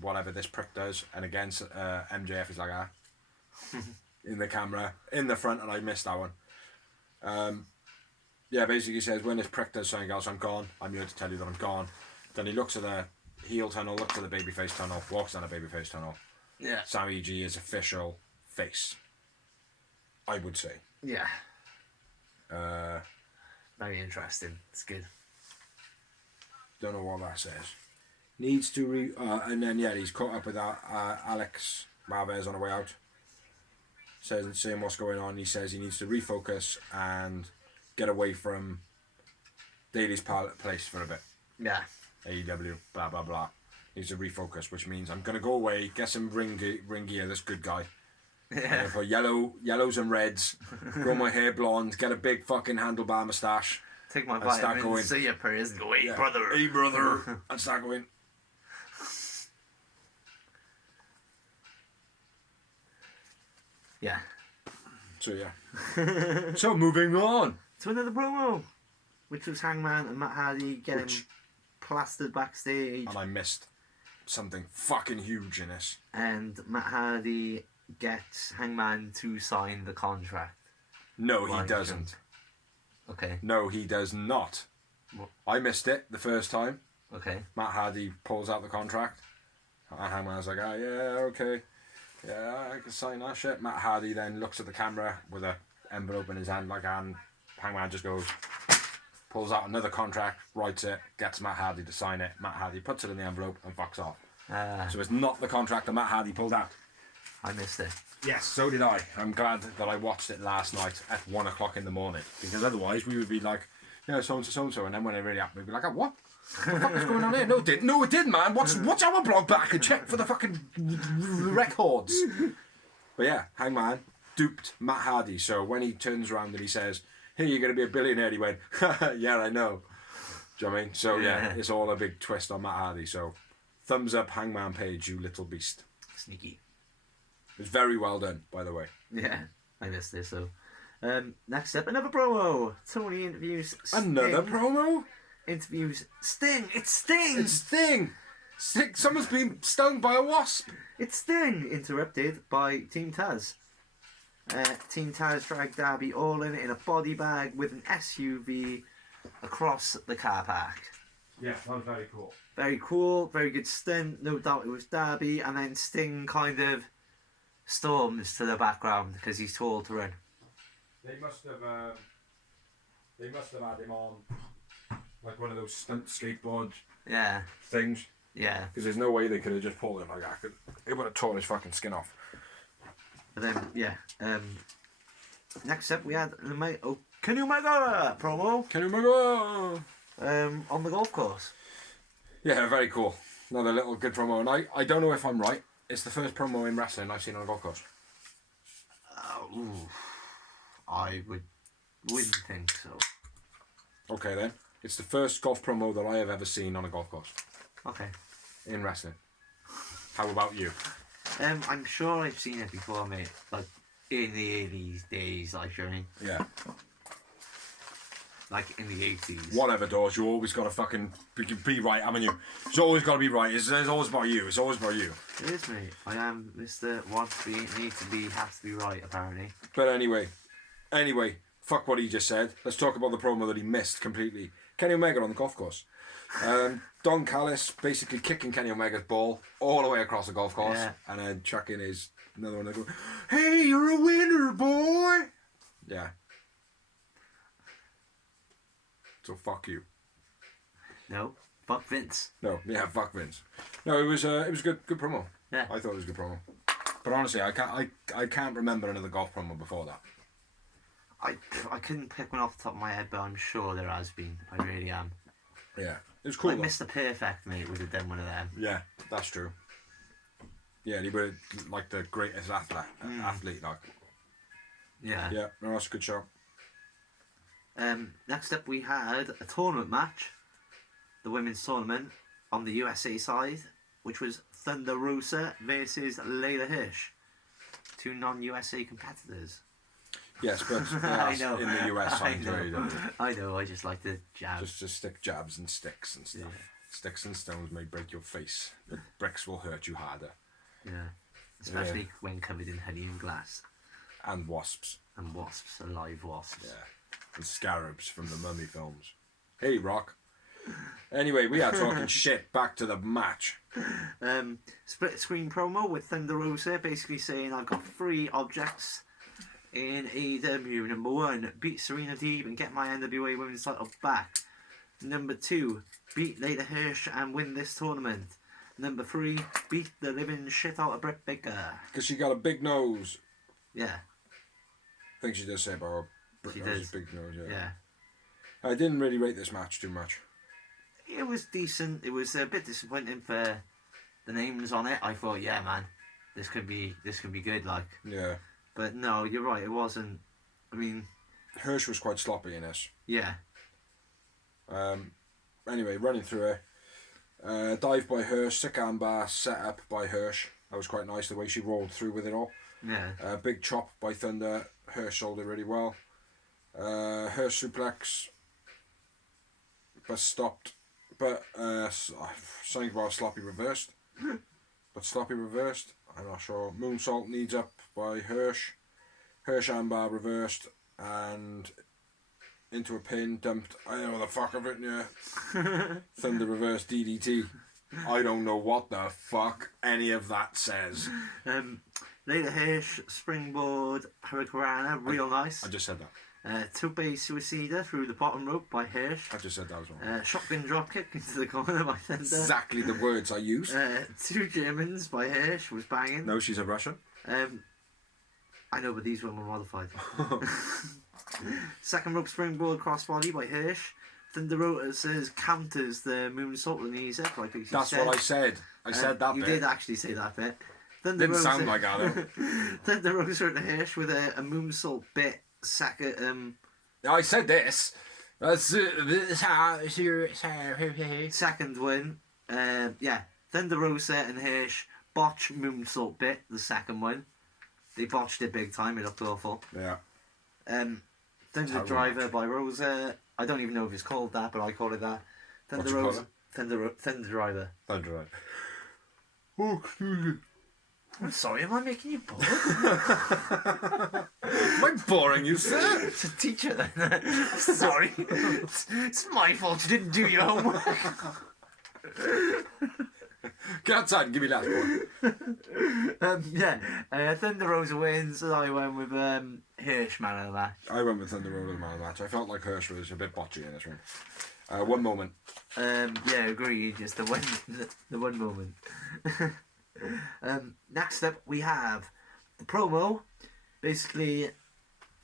whatever this prick does, and again MJF is like in the camera in the front, and I missed that one. Yeah, basically says when this prick does something else, I'm gone. I'm here to tell you that I'm gone. Then he looks at the heel tunnel, looks at the babyface tunnel, walks down the babyface tunnel. Yeah. Sammy G is official face, I would say. Yeah. Very interesting. It's good. Don't know what that says. Needs to and then yeah, he's caught up with Alex Marvez on the way out. Saying what's going on. He says he needs to refocus and get away from Daly's place for a bit. Yeah. AEW, blah blah blah. Needs to refocus, which means I'm gonna go away, get some ring gear. This good guy. Yeah. For yellows and reds. Grow my hair blonde. Get a big fucking handlebar moustache. Take my And start vitamins, going. see your prayers, and go, hey, Yeah. brother. Hey brother. And start going. Yeah. So yeah. So moving on. To another promo, which was Hangman and Matt Hardy getting plastered backstage, And I missed something fucking huge in this. and Matt Hardy gets Hangman to sign the contract. No, Why he doesn't. Okay. No, he does not. What? I missed it the first time. Okay. Matt Hardy pulls out the contract. And Hangman's like, oh, yeah, okay. Yeah, I can sign that shit. Matt Hardy then looks at the camera with an envelope in his hand, and Hangman just goes, pulls out another contract, writes it, gets Matt Hardy to sign it. Matt Hardy puts it in the envelope and fucks off. So it's not the contract that Matt Hardy pulled out. I missed it. Yes, so did I. I'm glad that I watched it last night at 1 o'clock in the morning, because otherwise we would be like, yeah, so-and-so, and then when it really happened, we'd be like, oh, what? What the fuck is going on here? No, it didn't. No, it didn't, man. Watch our blog back and check for the fucking records. But yeah, Hangman duped Matt Hardy, so when he turns around and he says, hey, you're going to be a billionaire, he went, yeah, I know. Do you know what I mean? So yeah, Yeah. it's all a big twist on Matt Hardy. So thumbs up, Hangman Page, you little beast. Sneaky. It's very well done, by the way. Yeah, I missed this. So, next up, another promo. Tony interviews Sting. Another promo? Interviews Sting. It's Sting. It's Sting. Someone's been stung by a wasp. It's Sting. Interrupted by Team Taz. Team Taz dragged Darby Allin in a body bag with an SUV across the car park. Yeah, that was very cool. Very cool, very good stunt. No doubt it was Darby, and then Sting kind of storms to the background because he's tall to run. They must have had him on like one of those stunt skateboard Yeah, things. yeah. Because there's no way they could have just pulled him like that. It would have torn his fucking skin off. And then, yeah. Next up, we had Kenny Omega promo Can you remember? on the golf course. Yeah, very cool. Another little good promo. And I don't know if I'm right. It's the first promo in wrestling I've seen on a golf course. I wouldn't think so. Okay then. It's the first golf promo that I have ever seen on a golf course Okay. in wrestling. How about you? I'm sure I've seen it before, mate. Like in the 80s days, like you know what I mean? Yeah. Like in the 80s. Whatever, Dawes. You always got to fucking be right, haven't you? It's always got to be right. It's always about you. It's always about you. It is, mate. I am Mr. Want to be, need to be, has to be right, apparently. But anyway, fuck what he just said. Let's talk about the promo that he missed completely. Kenny Omega on the golf course. Don Callis basically kicking Kenny Omega's ball all the way across the golf course, Yeah. and then chucking his another one. Go, hey, you're a winner, boy. Yeah. So fuck you. No, fuck Vince. No, yeah, fuck Vince. No, it was good promo. Yeah. I thought it was a good promo. But honestly, I can't remember another golf promo before that. I couldn't pick one off the top of my head, but I'm sure there has been. I really am. Yeah, it was cool. Like though. Mr. Perfect, mate, would have done one of them. Yeah, that's true. Yeah, he was like the greatest athlete, like. Yeah. Yeah, no, that's a good show. Next up, we had a tournament match, the women's tournament on the USA side, which was Thunder Rosa versus Layla Hirsch, two non-USA competitors. Yes, but I know. in the US sounds I know. very different. I know. I just like to jab. Just stick jabs and sticks and stuff. Yeah. Sticks and stones may break your face, but bricks will hurt you harder. Yeah. Especially when covered in honey and glass. And wasps. And wasps, live wasps. Yeah. And scarabs from the Mummy films. Hey, Rock. Anyway, we are talking shit. Back to the match. Split screen promo with Thunder Rosa basically saying I've got 3 objects in AEW. Number 1, beat Serena Deeb and get my NWA Women's title back. Number 2, beat Layla Hirsch and win this tournament. Number 3, beat the living shit out of Britt Baker. Because she got a big nose. Yeah. I think she does say about her She nose's does. big nose, yeah. Yeah. I didn't really rate this match too much. It was decent. It was a bit disappointing for the names on it. I thought, yeah, man, this could be good, like. Yeah. But no, you're right. It wasn't. I mean, Hirsch was quite sloppy in this. yeah, Anyway, running through it. Dive by Hirsch, sick armbar set up by Hirsch. That was quite nice the way she rolled through with it all. yeah, Big chop by Thunder. Hirsch sold it really well. Hirsch suplex, but stopped. But something about sloppy reversed. But sloppy reversed. I'm not sure. Moonsault needs up by Hirsch. Hirsch armbar reversed and into a pin dumped. I don't know what the fuck I've written here. Thunder reverse DDT. I don't know what the fuck any of that says. Layla Hirsch springboard Hurricanrana, real nice. I just said that. Tope Suicida through the bottom rope by Hirsch. I just said that as well. Shotgun dropkick into the corner by Thunder. Exactly the words I used. 2 Germans by Hirsch was banging. No, she's a Russian. I know, but these were more modified. Second rope springboard crossbody by Hirsch. Thunder Rosa says counters the moonsault with knees up. Like That's what I said. I said that You bit. did actually say that bit. Thunder Didn't Rosa, sound like that though. Thunder Rosa to Hirsch with a moonsault bit. Second, I said this. Second win, Thunder Rosa and Hirsch botch moonsault bit, the second one. They botched it big time, it looked awful. Yeah. Thunder Driver by Rosa. I don't even know if it's called that, but I call it that. Thunder Rosa. Thunder Driver. Thunder Driver. Oh, excuse me. I'm sorry, am I making you bored? Am I boring you, sir? It's a teacher then. Sorry. It's my fault you didn't do your homework. Get outside and give me that one. Thunder Rosa wins, and I went with Hirsch man of the match. I went with Thunder Rosa man of the match. I felt like Hirsch was a bit botchy in this one. One moment. Agreed. Just the one moment. Next up, we have the promo, basically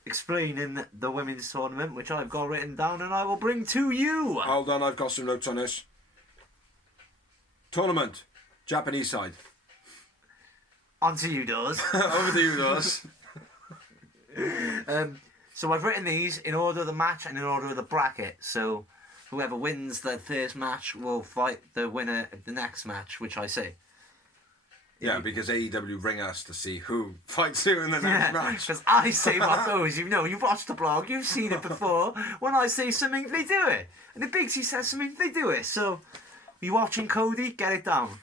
explaining the women's tournament, which I've got written down and I will bring to you. Hold on, I've got some notes on this. Tournament, Japanese side. On to you, Dawes. Over to you, Dawes. So I've written these in order of the match and in order of the bracket. So whoever wins the first match will fight the winner of the next match, which I say. Yeah, because AEW ring us to see who fights who in the next match. Because I say what goes. You've watched the blog, you've seen it before. When I say something, they do it. And the Bigsy says something, they do it. So, you watching Cody? Get it down.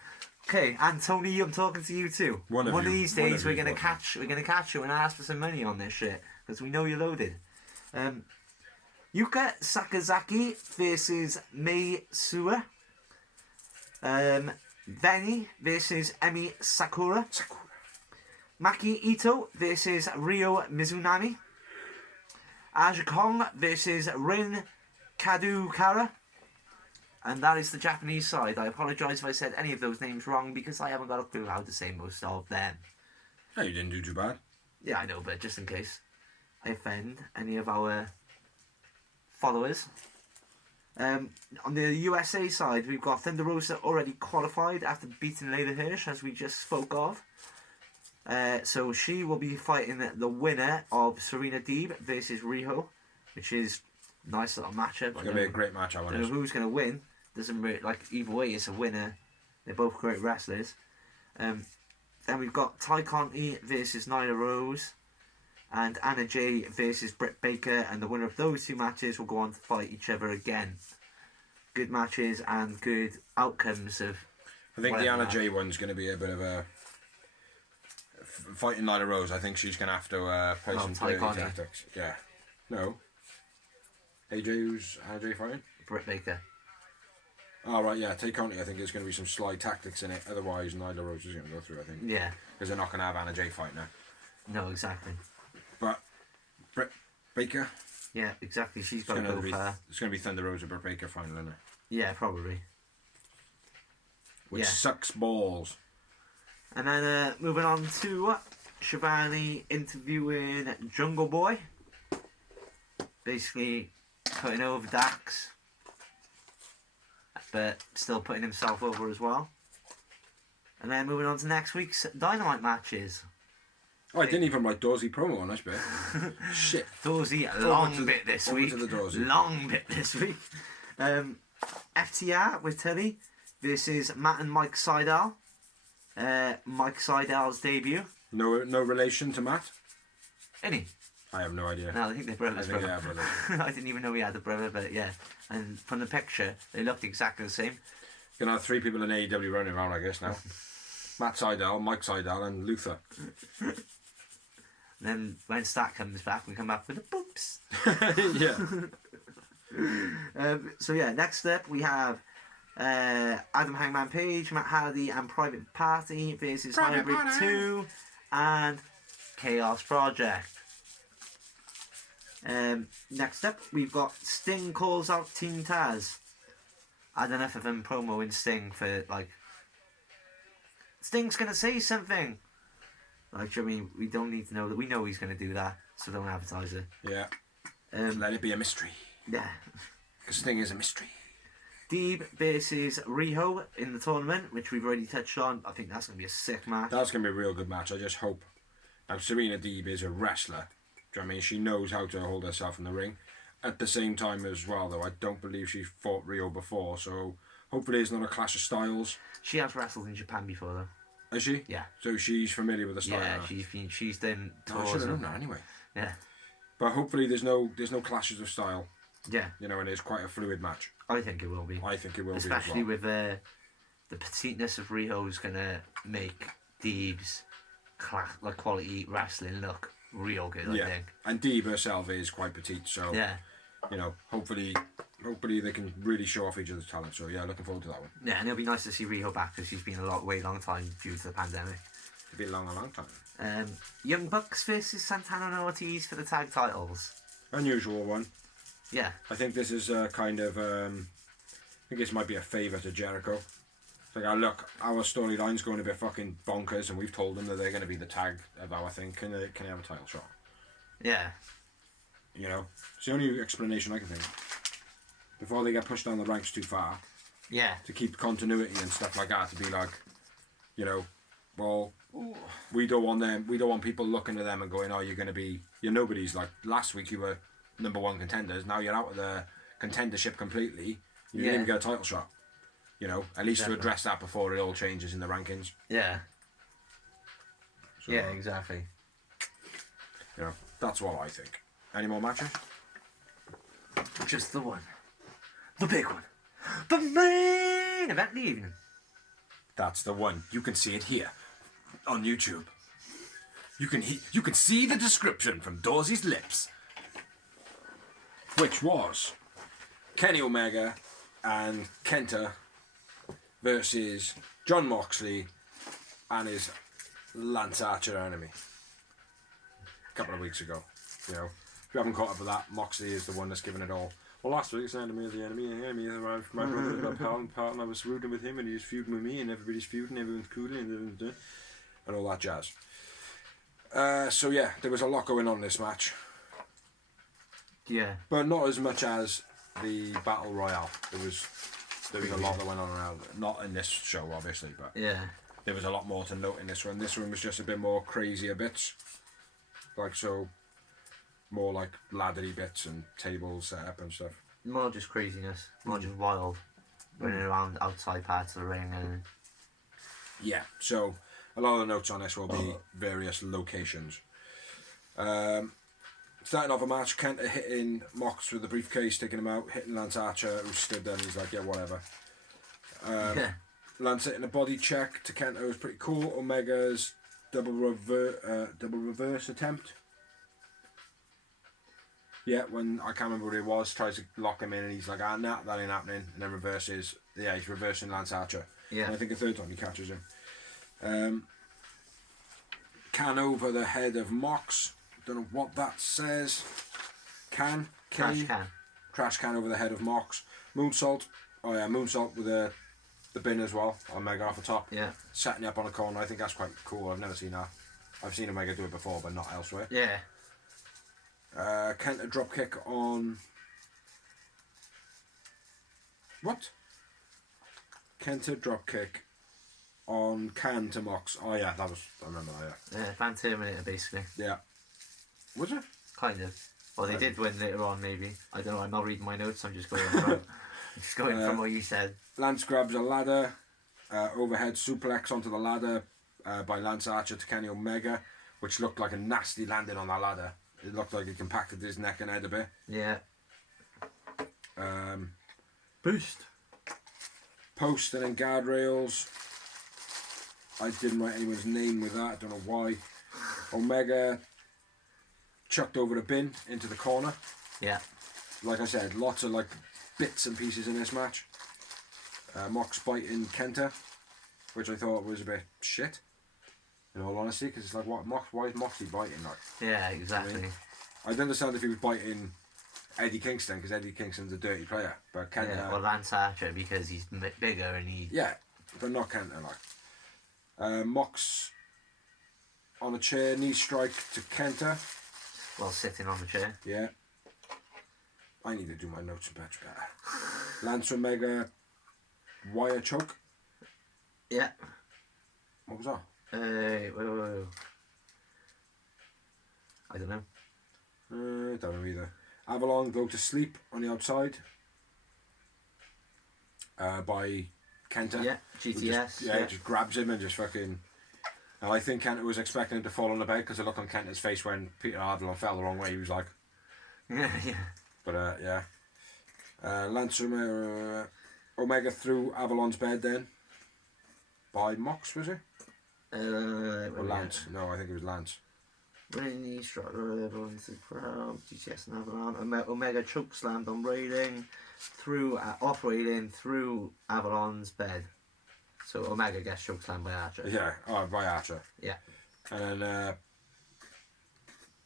Okay, and Tony, I'm talking to you too. One of these days we're gonna catch you and ask for some money on this shit because we know you're loaded. Yuka Sakazaki versus Mei Suwa. Benny versus Emi Sakura. Maki Ito versus Ryo Mizunami. Aja Kong versus Rin Kadukara. And that is the Japanese side. I apologise if I said any of those names wrong because I haven't got a clue how to say most of them. No, you didn't do too bad. Yeah, I know, but just in case I offend any of our followers. On the USA side, we've got Thunder Rosa already qualified after beating Layla Hirsch, as we just spoke of. So she will be fighting the winner of Serena Deeb versus Riho, which is a nice little matchup. It's going to be a great match, I don't know who's going to win. Doesn't really, either way, it's a winner. They're both great wrestlers. Then we've got Ty Conti versus Nyla Rose, and Anna Jay versus Britt Baker, and the winner of those two matches will go on to fight each other again. Good matches and good outcomes of. I think the Anna Jay one's going to be a bit of a fighting Nyla Rose. I think she's going to have to play some dirty tactics. Yeah. No. Who's Anna Jay fighting? Britt Baker. Oh, right, yeah. Tay Conti, I think there's going to be some sly tactics in it. Otherwise, Nyla Rose is going to go through, I think. Yeah. Because they're not going to have Anna Jay fight now. No, exactly. But Britt Baker. Yeah, exactly. She's got to go far. It's going to be Thunder Rosa Britt Baker final, isn't it? Yeah, probably. Which sucks balls. And then moving on to Shivani interviewing Jungle Boy. Basically putting over Dax, but still putting himself over as well. And then moving on to next week's Dynamite matches. Oh, I didn't even write Dorsey promo on this bit. Shit. Dorsey, long bit this week. Long bit this week. FTR with Tilly versus Matt and Mike Seidel. Mike Seidel's debut. No relation to Matt? Any? I have no idea. No, I think they're brothers. I think they are brothers. I didn't even know he had a brother, but yeah. And from the picture, they looked exactly the same. You're going to have three people in AEW running around, I guess, now. Matt Seidel, Mike Seidel, and Luther. And then when Stat comes back, we come back with the boops. Yeah. So yeah, next up we have Adam Hangman Page, Matt Hardy, and Private Party versus Hybrid 2 and Chaos Project. Next up, we've got Sting calls out Team Taz. I had enough of him promoing Sting for Sting's gonna say something. I mean, we don't need to know that. We know he's gonna do that, so don't advertise it. Yeah. Let it be a mystery. Yeah. Because Sting is a mystery. Deeb versus Riho in the tournament, which we've already touched on. I think that's gonna be a sick match. That's gonna be a real good match. I just hope. Now, Serena Deeb is a wrestler. Do you know what I mean? She knows how to hold herself in the ring. at the same time as well, though. I don't believe she fought Rio before, so hopefully it's not a clash of styles. She has wrestled in Japan before, though. Is she? Yeah. So she's familiar with the style. Yeah, now. she's done Oh, I tours. should have known that anyway. Yeah. But hopefully there's no clashes of style. Yeah. You know, and it's quite a fluid match. I think it will be. I think it will Especially be as well. with the petiteness of Rio's gonna make Deeb's quality wrestling look real good. I think. And Deeb herself is quite petite, so Yeah. you know, hopefully they can really show off each other's talent. So yeah, looking forward to that one. Yeah, and it'll be nice to see Rio back because she's been a way long time due to the pandemic. It's been a long time. Young Bucks versus Santana and Ortiz for the tag titles. Unusual one. Yeah. I think this is kind of. I think this might be a favour to Jericho. It's like, look, our storyline's going a bit fucking bonkers, and we've told them that they're going to be the tag of our thing. Can they have a title shot? Yeah. You know, it's the only explanation I can think. Before they get pushed down the ranks too far. Yeah. To keep continuity and stuff like that, to be like, you know, well, we don't want them. We don't want people looking at them and going, "Oh, you're going to be, you're nobody's." Like last week, you were #1 contenders. Now you're out of the contendership completely. You didn't even get a title shot. You know, at least to address that before it all changes in the rankings. Yeah. So, Yeah, exactly. You know, that's what I think. Any more matches? Just the one. The big one. The main event of the evening. That's the one. You can see it here on YouTube. You can see the description from Dawsey's lips, which was Kenny Omega and Kenta versus John Moxley and his Lance Archer enemy. A couple of weeks ago, you know. If you haven't caught up with that, Moxley is the one that's given it all. Well, last week's enemy is the enemy. My brother is my pal and I was feuding with him, and he was feuding with me, and everybody's feuding, everyone's cool, and all that jazz. So yeah, there was a lot going on in this match. Yeah. But not as much as the Battle Royale. There was a lot that went on around. Not in this show, obviously, but Yeah. there was a lot more to note in this one. This one was just a bit more crazier bits. Like so, more like laddery bits and tables set up and stuff. More just craziness. More just wild. Running around outside parts of the ring and... Yeah, so a lot of the notes on this will be various locations. Starting off a match, Kenta hitting Mox with the briefcase, taking him out, hitting Lance Archer, who stood there and he's like, yeah, whatever. Lance hitting a body check to Kenta was pretty cool. Omega's double reverse attempt. Yeah, when I can't remember what it was, tries to lock him in and he's like, nah, that ain't happening. And then reverses, yeah, he's reversing Lance Archer. Yeah. And I think a third time he catches him. Can over the head of Mox. Don't know what that says. Can. Trash can. Trash can over the head of Mox. Moonsault. Oh yeah, moonsault with the bin as well. Omega off the top. Yeah. Setting up on a corner. I think that's quite cool. I've never seen that. I've seen Omega do it before, but not elsewhere. Yeah. Kenta drop kick on. What? Kenta drop kick on Can to Mox. Oh yeah, I remember that. Yeah, Fan Terminator basically. Yeah. Was it? Kind of. Well, they did win later on, maybe. I don't know. I'm not reading my notes. I'm just going from, from what you said. Lance grabs a ladder, overhead suplex onto the ladder by Lance Archer to Kenny Omega, which looked like a nasty landing on that ladder. It looked like it compacted his neck and head a bit. Yeah. Post and then guardrails. I didn't write anyone's name with that. I don't know why. Omega chucked over the bin into the corner. Yeah. Like I said, lots of like bits and pieces in this match. Mox biting Kenta, which I thought was a bit shit. In all honesty, because it's like, why is Moxley biting? Like, yeah, exactly. I mean, I'd understand if he was biting Eddie Kingston, because Eddie Kingston's a dirty player, but Kenta. Yeah, or Lance Archer because he's bigger and he. Yeah, but not Kenta. Like, Mox on a chair, knee strike to Kenta. While sitting on the chair. Yeah. I need to do my notes much better. Lance Omega wire choke. Yeah. What was that? Wait. I don't know. Don't know either. Avalon go to sleep on the outside by Kenta. Yeah, GTS. Just grabs him and just fucking... And I think Kenta was expecting him to fall on the bed because the look on Kenta's face when Peter Avalon fell the wrong way, he was like... Yeah. But, yeah. Lance Omega threw Avalon's bed then. By Mox, was it? Or Lance? No, I think it was Lance. Rainy struck everyone's the crowd. GTS and Avalon. Omega choke slammed on railing, off railing through Avalon's bed. So Omega gets choke slammed by Archer. Yeah, by Archer. Yeah. And then,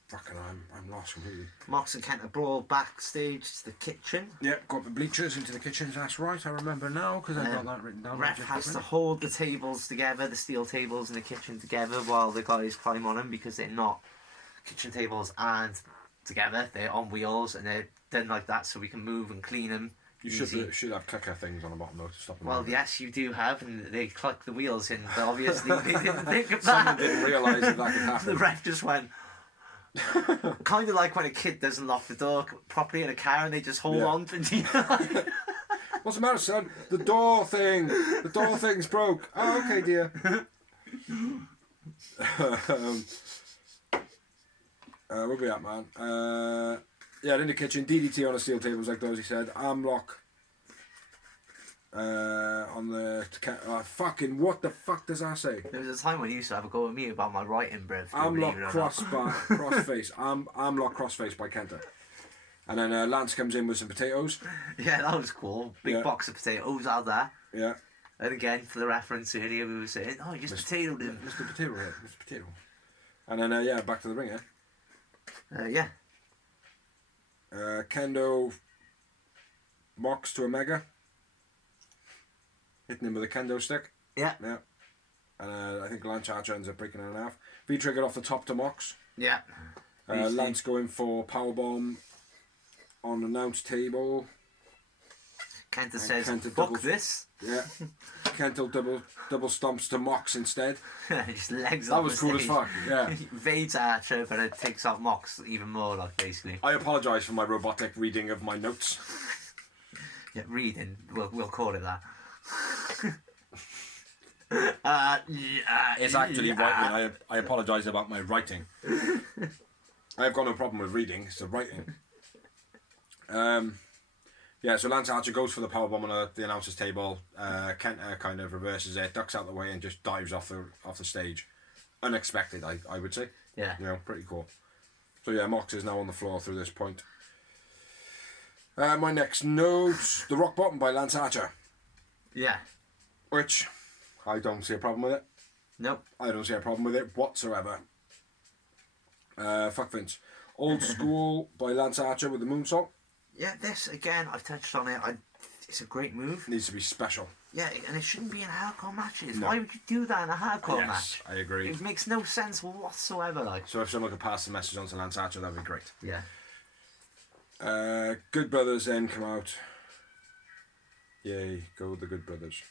fucking, I'm lost completely. Mox and Kenta brawl backstage to the kitchen. Yep, got the bleachers into the kitchens. That's right. I remember now because I've got that written down. Ref has to hold the tables together, the steel tables in the kitchen together, while the guys climb on them because they're not kitchen tables and together. They're on wheels and they're done like that, so we can move and clean them. You should have clicker things on the bottom though to stop them. Well, yes, you do have, and they click the wheels in, but obviously they didn't think of that. Someone didn't realise that could happen. The ref just went. Kind of like when a kid doesn't lock the door properly in a car and they just hold on for What's the matter, son? The door thing's broke. Oh, okay, dear. Where we at, man? In the kitchen, DDT on the steel tables like those, he said. Arm lock on the... fucking, what the fuck does that say? There was a time when you used to have a go at me about my writing, bruv. Arm lock crossface. Arm lock crossface by Kenta. And then Lance comes in with some potatoes. Yeah, that was cool. Big box of potatoes out there. Yeah. And again, for the reference earlier, we were saying, oh, you just potatoed him. Mr. Potato here. Mr. Potato. And then, back to the ring, yeah. Kendo Mox to Omega. Hitting him with a kendo stick. Yeah. And I think Lance Archer ends up breaking it in half. V-trigger off the top to Mox. Yeah. Lance going for powerbomb on the announce table. Kenta says, fuck this. Yeah. Kenta double stomps to Mox instead. Just legs that off was the cool stage. as fuck. Yeah. Evades Archer, but it takes out Mox even more, like, basically. I apologise for my robotic reading of my notes. Yeah, reading. We'll call it that. It's actually writing. I apologise about my writing. I've got no problem with reading. It's the writing. So Lance Archer goes for the powerbomb on the announcer's table. Kenta kind of reverses it, ducks out the way, and just dives off the stage. Unexpected, I would say. Yeah. Pretty cool. So yeah, Mox is now on the floor through this point. My next note: the rock bottom by Lance Archer. Yeah. Which I don't see a problem with it. Nope. I don't see a problem with it whatsoever. Fuck Vince. Old School by Lance Archer with the moonsault. Yeah, this, again, I've touched on it. It's a great move. Needs to be special. Yeah, and it shouldn't be in hardcore matches. No. Why would you do that in a hardcore match? I agree. It makes no sense whatsoever. Like. So if someone could pass the message on to Lance Archer, that would be great. Yeah. Good Brothers then come out. Yay, go the Good Brothers.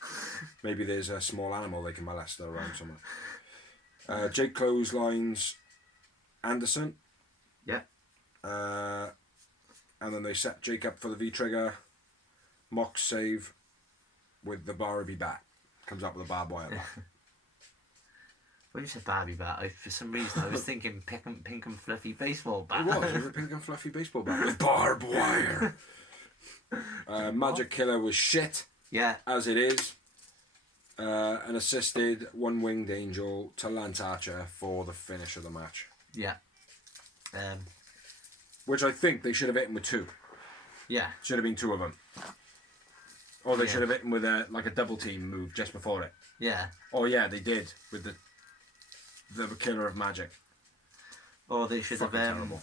Maybe there's a small animal they can molest around somewhere. Jake clotheslines Anderson. Yeah. And then they set Jake up for the V-trigger. Mox save with the Barbie bat. Comes up with a barbed wire bat. When you said Barbie bat, for some reason I was thinking pink and fluffy baseball bat. It was a pink and fluffy baseball bat with barbed wire. Magic Killer was shit. Yeah. As it is. An assisted one-winged angel to Lance Archer for the finish of the match. Yeah. Which I think they should have hit him with two. Yeah. Should have been two of them. Or they should have hit him with a double team move just before it. Yeah. Oh yeah, they did with the Killer of Magic. Or they should Fucking have terrible.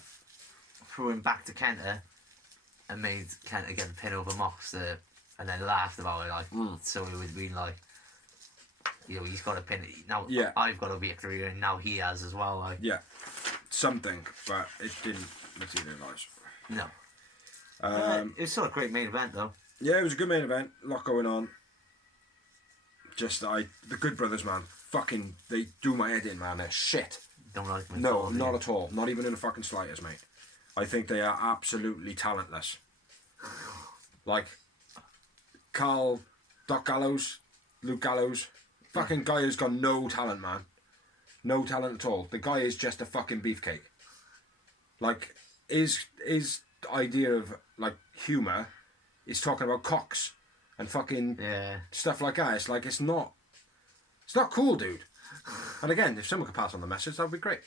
threw him back to Kenta and made Kenta get the pin over Mox and then laughed about it like so it would have been like he's got a pin now. Yeah. I've got a victory and now he has as well. Like Yeah, something, but it didn't materialise. no. It was still a great main event though. Yeah, it was a good main event. A lot going on. Just the Good Brothers, man. Fucking, they do my head in, man. They're shit. Don't like them. No, not at all. Not even in the fucking slightest, mate. I think they are absolutely talentless. Like Doc Gallows, Luke Gallows, fucking guy who's got no talent, man. No talent at all. The guy is just a fucking beefcake. Like, his idea of, like, humour is talking about cocks and fucking stuff like that. It's like, it's not cool, dude. And again, if someone could pass on the message, that would be great.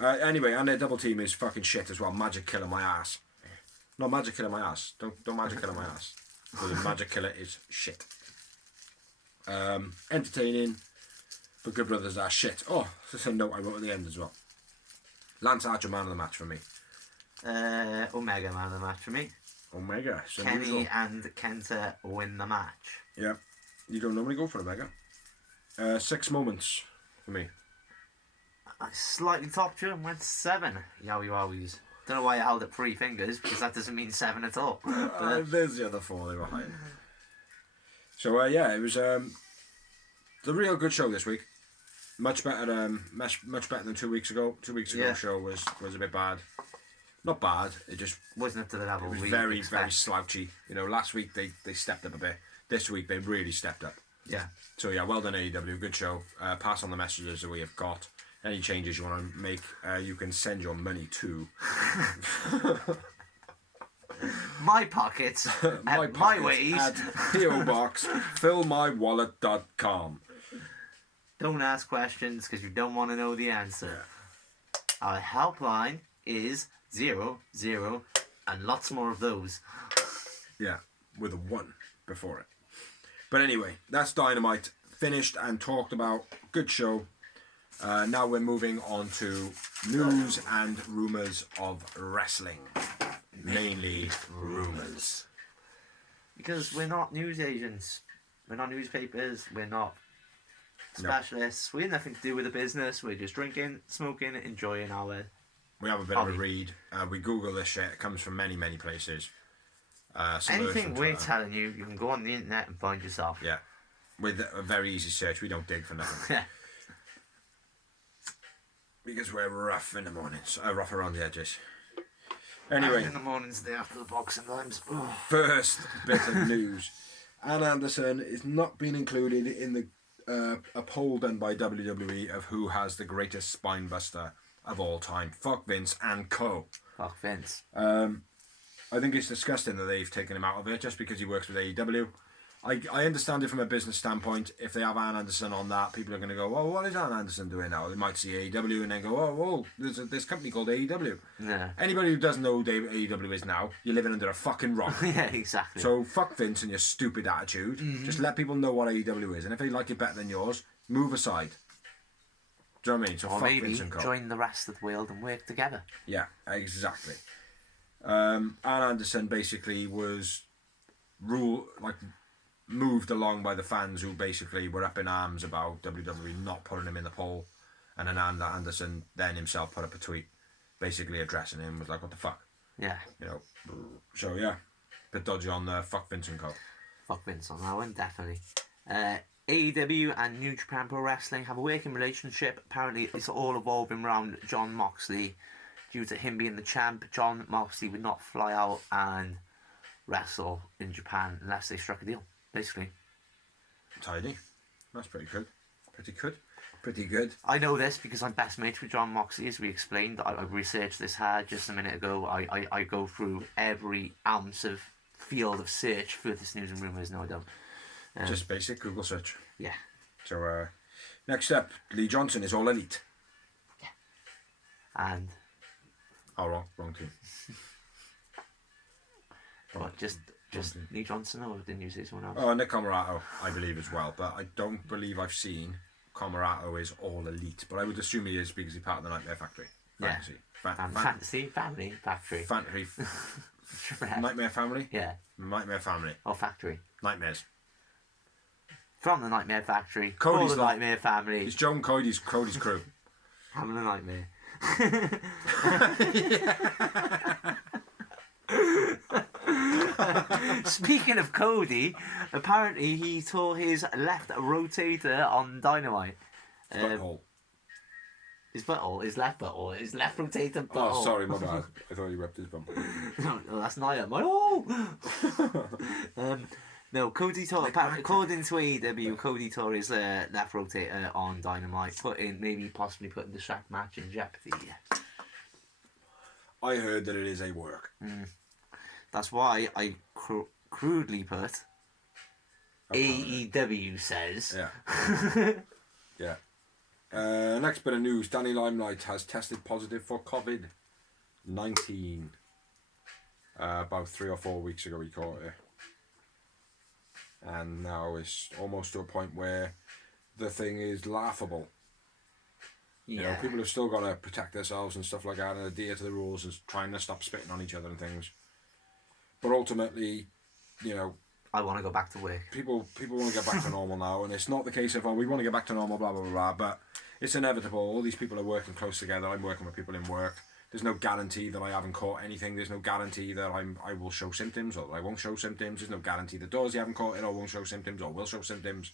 Anyway, and their double team is fucking shit as well. Magic Killer my ass. No, Magic Killer my ass. Don't Magic Killer my ass. Because Magic Killer is shit. Entertaining, but Good Brothers are shit. Oh, that's a note I wrote at the end as well. Lance Archer, man of the match for me. Omega, man of the match for me. Omega. Kenny and Kenta win the match. Yeah. You don't normally go for Omega. 6 moments for me. I slightly topped you and went 7. Yowie wowies. Don't know why I held up 3 fingers, because that doesn't mean 7 at all. There's the other 4 they were higher. So yeah, it was a real good show this week. Much better than 2 weeks ago. 2 weeks ago, show was a bit bad. Not bad. It just wasn't up to the level. It was very slouchy. You know, last week they stepped up a bit. This week they really stepped up. Yeah. So yeah, well done AEW. Good show. Pass on the messages that we have got. Any changes you want to make, you can send your money to my pockets, my ways at PO Box fillmywallet.com. Don't ask questions because you don't want to know the answer. Our helpline is 00 and lots more of those. Yeah, with a 1 before it. But anyway, that's Dynamite. Finished and talked about. Good show. Now we're moving on to news and rumours of wrestling. Mainly rumours. Because we're not news agents. We're not newspapers. We're not specialists. We have nothing to do with the business. We're just drinking, smoking, enjoying our... We have a bit of a read. We Google this shit. It comes from many, many places. Anything we're telling you, you can go on the internet and find yourself. Yeah. With a very easy search. We don't dig for nothing. Yeah. Because we're rough in the mornings. Rough around the edges. Anyway. In the mornings, day after the boxing times. First bit of news. Ann Anderson is not being included in the a poll done by WWE of who has the greatest spine buster of all time. Fuck Vince and co. Fuck Vince. I think it's disgusting that they've taken him out of it just because he works with AEW. I understand it from a business standpoint. If they have Ann Anderson on that, people are going to go, oh, what is Ann Anderson doing now? They might see AEW and then go, oh, there's this company called AEW. Yeah. Anybody who doesn't know who AEW is now, you're living under a fucking rock. Yeah, exactly. So fuck Vince and your stupid attitude. Mm-hmm. Just let people know what AEW is. And if they like it better than yours, move aside. Do you know what I mean? So or fuck maybe Vince and co. join the rest of the world and work together. Yeah, exactly. Ann Anderson basically was moved along by the fans who basically were up in arms about WWE not putting him in the poll, and then Anderson then himself put up a tweet basically addressing him, was like, what the fuck? Yeah. You know, so yeah, bit dodgy on Fuck Vince and co. Fuck Vince on that one, definitely. AEW and New Japan Pro Wrestling have a working relationship. Apparently it's all evolving around Jon Moxley. Due to him being the champ, Jon Moxley would not fly out and wrestle in Japan unless they struck a deal. Basically. Tidy. That's pretty good. Pretty good. I know this because I'm best mates with Jon Moxley, as we explained. I researched this hard just a minute ago. I go through every ounce of field of search for this news and rumours. No, I don't. Just basic Google search. Yeah. So, next up, Lee Johnson is All Elite. Yeah. And... Oh, wrong team. What, just Lee Johnson, or didn't you say someone else? Oh, Nick Comoroto, I believe as well, but I don't believe I've seen Comoroto is All Elite, but I would assume he is because he's part of the Nightmare Factory. Fantasy. Yeah. Fantasy Family Factory. Nightmare Family? Yeah. Nightmare Family. Or Factory. Nightmares. From the Nightmare Factory. Cody's or the Nightmare Family. It's Joan Cody's crew. Having a nightmare. Speaking of Cody, apparently he tore his left rotator on Dynamite. His butthole, his left butthole, his left rotator butthole. Oh, sorry, my bad. I thought he ripped his bum. No, that's Nia. No, Cody Tor, according to AEW, Cody Tor is left rotator on Dynamite, possibly putting the Shaq match in jeopardy. I heard that it is a work. That's why I crudely put AEW says. Yeah. Yeah. Next bit of news: Danny Limelight has tested positive for COVID-19. About 3 or 4 weeks ago, he caught it, and now it's almost to a point where the thing is laughable. You know, people have still got to protect themselves and stuff like that, and adhere to the rules and trying to stop spitting on each other and things. But ultimately, you know, I want to go back to work. People want to get back to normal now, and it's not the case of, oh, we want to get back to normal, blah, blah, blah, blah, but it's inevitable. All these people are working close together. I'm working with people in work. There's no guarantee that I haven't caught anything. There's no guarantee that I will show symptoms or that I won't show symptoms. There's no guarantee that does, you haven't caught it or won't show symptoms or will show symptoms.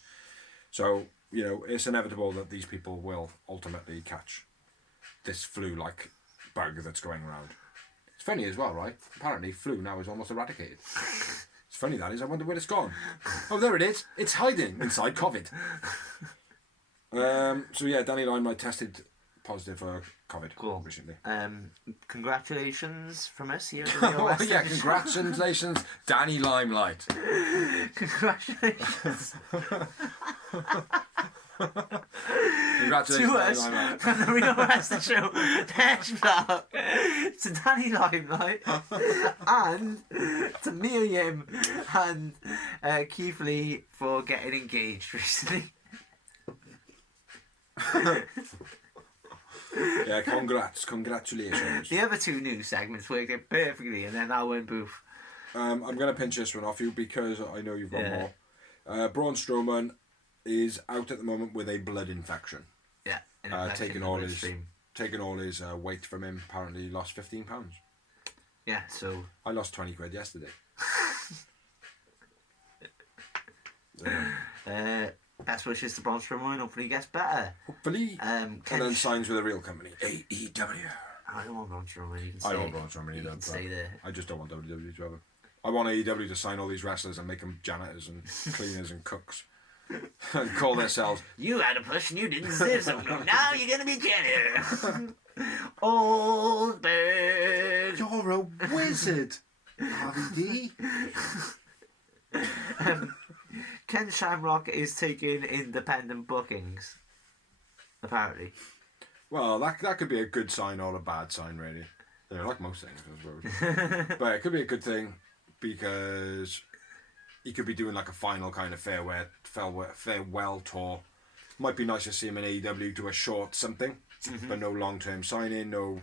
So, you know, it's inevitable that these people will ultimately catch this flu-like bug that's going around. It's funny as well, right? Apparently, flu now is almost eradicated. It's funny that is. I wonder where it's gone. Oh, there it is. It's hiding inside COVID. So yeah, Danny Limelight tested positive for COVID recently. Congratulations from us here. Oh yeah, congratulations, Danny Limelight. Congratulations. Congratulations, to us from the Real Wrestling Show. To Danny Limelight and to Miriam and Keith Lee for getting engaged recently. Yeah, congratulations. The other two news segments worked out perfectly, and then that went boof. I'm going to pinch this one off you because I know you've got more. Braun Strowman is out at the moment with a blood infection. Yeah, taking all his weight from him. Apparently, he lost 15 pounds. Yeah, so I lost 20 quid yesterday. Best wishes to Braun Strowman. Hopefully, he gets better. Hopefully, and then signs with a real company, AEW. I don't want Braun Strowman. I don't want Braun Strowman either. Stay there. I just don't want WWE to have him. I want AEW to sign all these wrestlers and make them janitors and cleaners and cooks. And call themselves, you had a push and you didn't deserve something. Now you're going to be janitor. Old bird. You're a wizard, RVD. Ken Shamrock is taking independent bookings, apparently. Well, that could be a good sign or a bad sign, really. You know, like most things, I suppose. But it could be a good thing because he could be doing like a final kind of farewell tour. Might be nice to see him in AEW do a short something, but no long-term signing, no...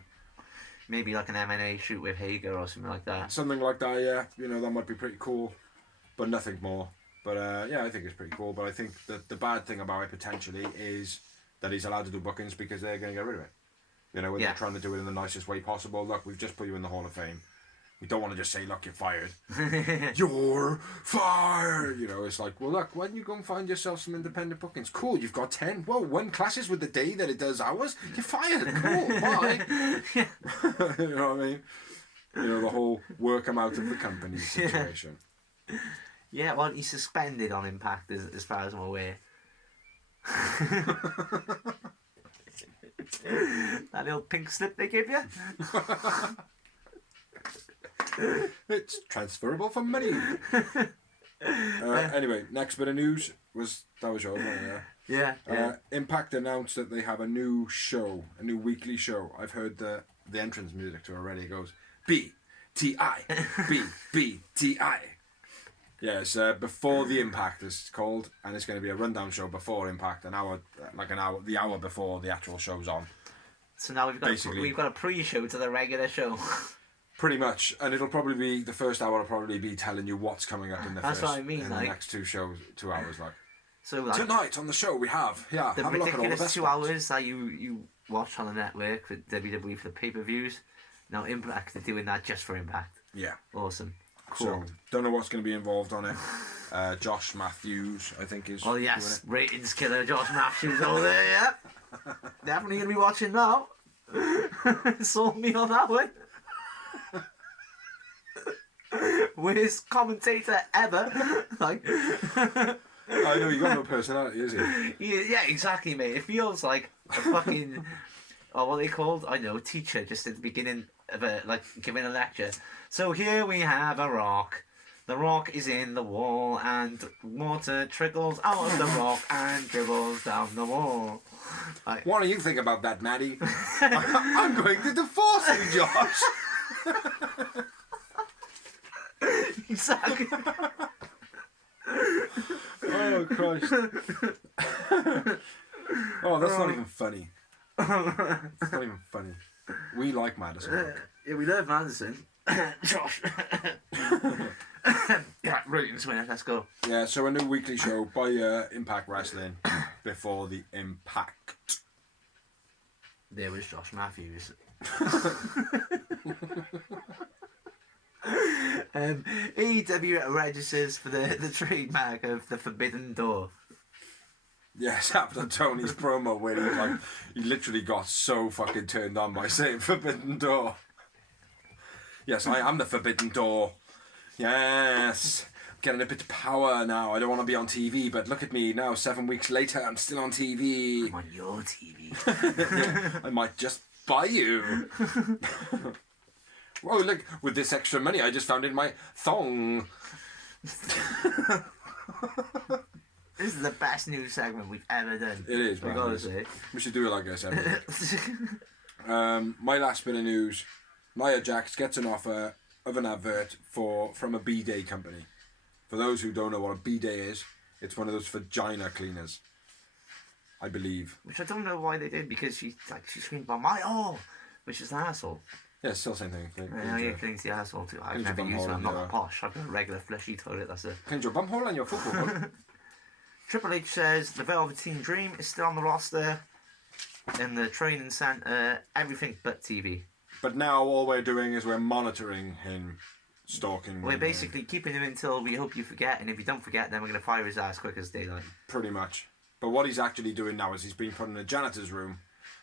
Maybe like an M&A shoot with Hager or something like that. Something like that, yeah. You know, that might be pretty cool, but nothing more. But yeah, I think it's pretty cool. But I think that the bad thing about it potentially is that he's allowed to do bookings because they're going to get rid of it. You know, when they're trying to do it in the nicest way possible. Look, we've just put you in the Hall of Fame. We don't want to just say, look, you're fired. You're fired! You know, it's like, well, look, why don't you go and find yourself some independent bookings? Cool, you've got 10. Whoa, one clashes with the day that it does hours. You're fired. Cool, bye. You know what I mean? You know, the whole work them out of the company situation. Yeah, well, he's suspended on Impact as far as I'm aware. That little pink slip they give you. It's transferable for money. Anyway, next bit of news was yours, wasn't it? Yeah. Impact announced that they have a new show, a new weekly show. I've heard the entrance music to it already. It goes B-T-I, B-B-T-I. Yeah, it's Before the Impact it's called, and it's going to be a rundown show before Impact, the hour before the actual show's on. So now we've got a pre-show to the regular show. Pretty much, and it'll probably be the first hour. Will probably be telling you what's coming up in the the next 2 hours. Like, so like, tonight on the show we have the have ridiculous 2 hours that you watch on the network for WWE for the pay-per-views. Now Impact are doing that just for Impact. Yeah, awesome. Cool. So, don't know what's going to be involved on it. Josh Matthews, I think, is Oh yes, ratings killer Josh Matthews over there, yeah. Definitely gonna be watching now. Sold me on that one. Worst commentator ever. Like, I know, you got no personality, is he? yeah, exactly, mate. It feels like a fucking, oh, what are they called? I know, teacher, just at the beginning of giving a lecture. So here we have a rock. The rock is in the wall, and water trickles out of the rock and dribbles down the wall. What do you think about that, Maddie? I'm going to divorce you, Josh. Exactly. Oh, Christ. Oh, that's not even funny. It's not even funny. We like Madison. Yeah, we love Madison. Josh. Yeah, ratings winner, let's go. Yeah, so a new weekly show by Impact Wrestling before the Impact. There was Josh Matthews. AEW registers for the trademark of the Forbidden Door. Yes, after Tony's promo where he literally got so fucking turned on by saying Forbidden Door. Yes, I am the Forbidden Door. Yes. Getting a bit of power now. I don't want to be on TV, but look at me now. 7 weeks later, I'm still on TV. I'm on your TV. I might just buy you. Oh, look, with this extra money I just found in my thong. This is the best news segment we've ever done. It is, I man. gotta say. We should do it like this every week. My last bit of news. Nia Jax gets an offer of an advert from a bidet company. For those who don't know what a bidet is, it's one of those vagina cleaners, I believe. Which I don't know why they did, because she screamed about my which is an asshole. Yeah, it's still the same thing. Yeah, cleans the asshole too. I've Cleans your never used bumhole one. I'm not and posh. I've got a regular fleshy toilet. That's it. Cleans your bumhole and your football. Triple H says the Velveteen Dream is still on the roster in the training centre. Everything but TV. But now all we're doing is we're monitoring him, stalking. We're basically keeping him until we hope you forget, and if you don't forget, then we're going to fire his ass quick as daylight. Pretty much. But what he's actually doing now is he's been put in a janitor's room,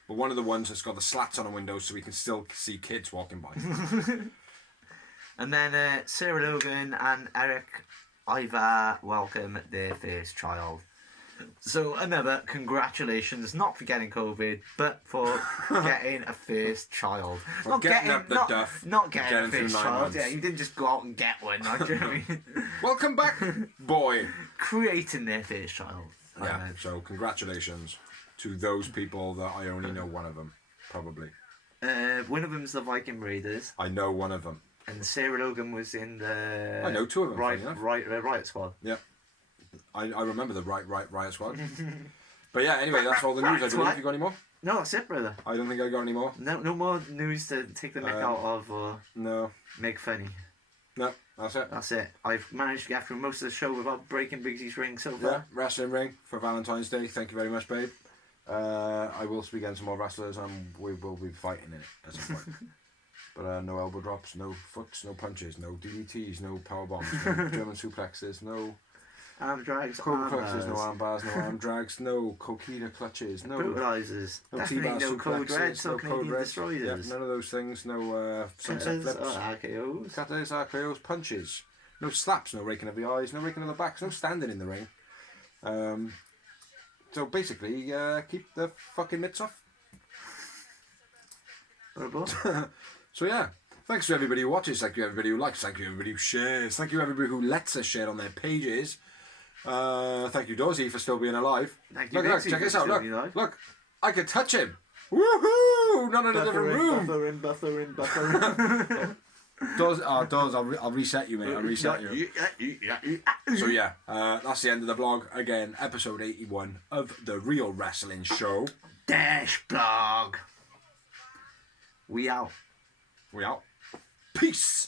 but one of the ones that's got the slats on the window so we can still see kids walking by. And then Sarah Logan and Eric Ivar welcome their first child. So another congratulations, not for getting COVID, but for getting a first child. Well, getting up the duff. Not getting a through first 9 child. months. Yeah, you didn't just go out and get one. Like, do you know what I mean? Welcome back, boy. Creating their first child. Yeah, so congratulations to those people that I only know one of them, probably. One of them's the Viking Raiders, I know one of them. and Sarah Logan was in the. I know two of them. Riot Squad. Yeah. I remember the Riot Squad. But yeah, anyway, that's all the news, I believe. What? You got any more? No, that's it, brother. I don't think I got any more. No more news to take the neck out of or No. make funny. No, that's it. That's it. I've managed to get through most of the show without breaking Biggsy's ring so far. Yeah, wrestling ring for Valentine's Day. Thank you very much, babe. I will be getting some more wrestlers and we will be fighting in it at some point. But no elbow drops, no foots, no punches, no DDTs, no power bombs, no German suplexes, no Arm drags, Cobra arm clutches, no bars, arm bars, no arm drags, no coquina clutches, no brutalizers. no Definitely T-bar no code suplexes, reds, no no code Canadian reds. destroyers. Yep, none of those things. No sunset Cutters flips, or RKOs. cutters, RKOs, punches. No slaps, no raking of the eyes, no raking of the backs, no standing in the ring. So basically, keep the fucking mitts off. So yeah, thanks to everybody who watches, thank you everybody who likes, thank you everybody who shares, thank you everybody who lets us share on their pages. Thank you Dorsey for still being alive. Thank you, Look, Dixie, check for this out, still look, being alive. look, I can touch him. Woohoo! Not in a different room. Buffering. Does I'll reset you, mate. I'll reset you. So yeah, that's the end of the blog. Again, episode 81 of the Real Wrestling Show. Dash blog. We out. We out. Peace.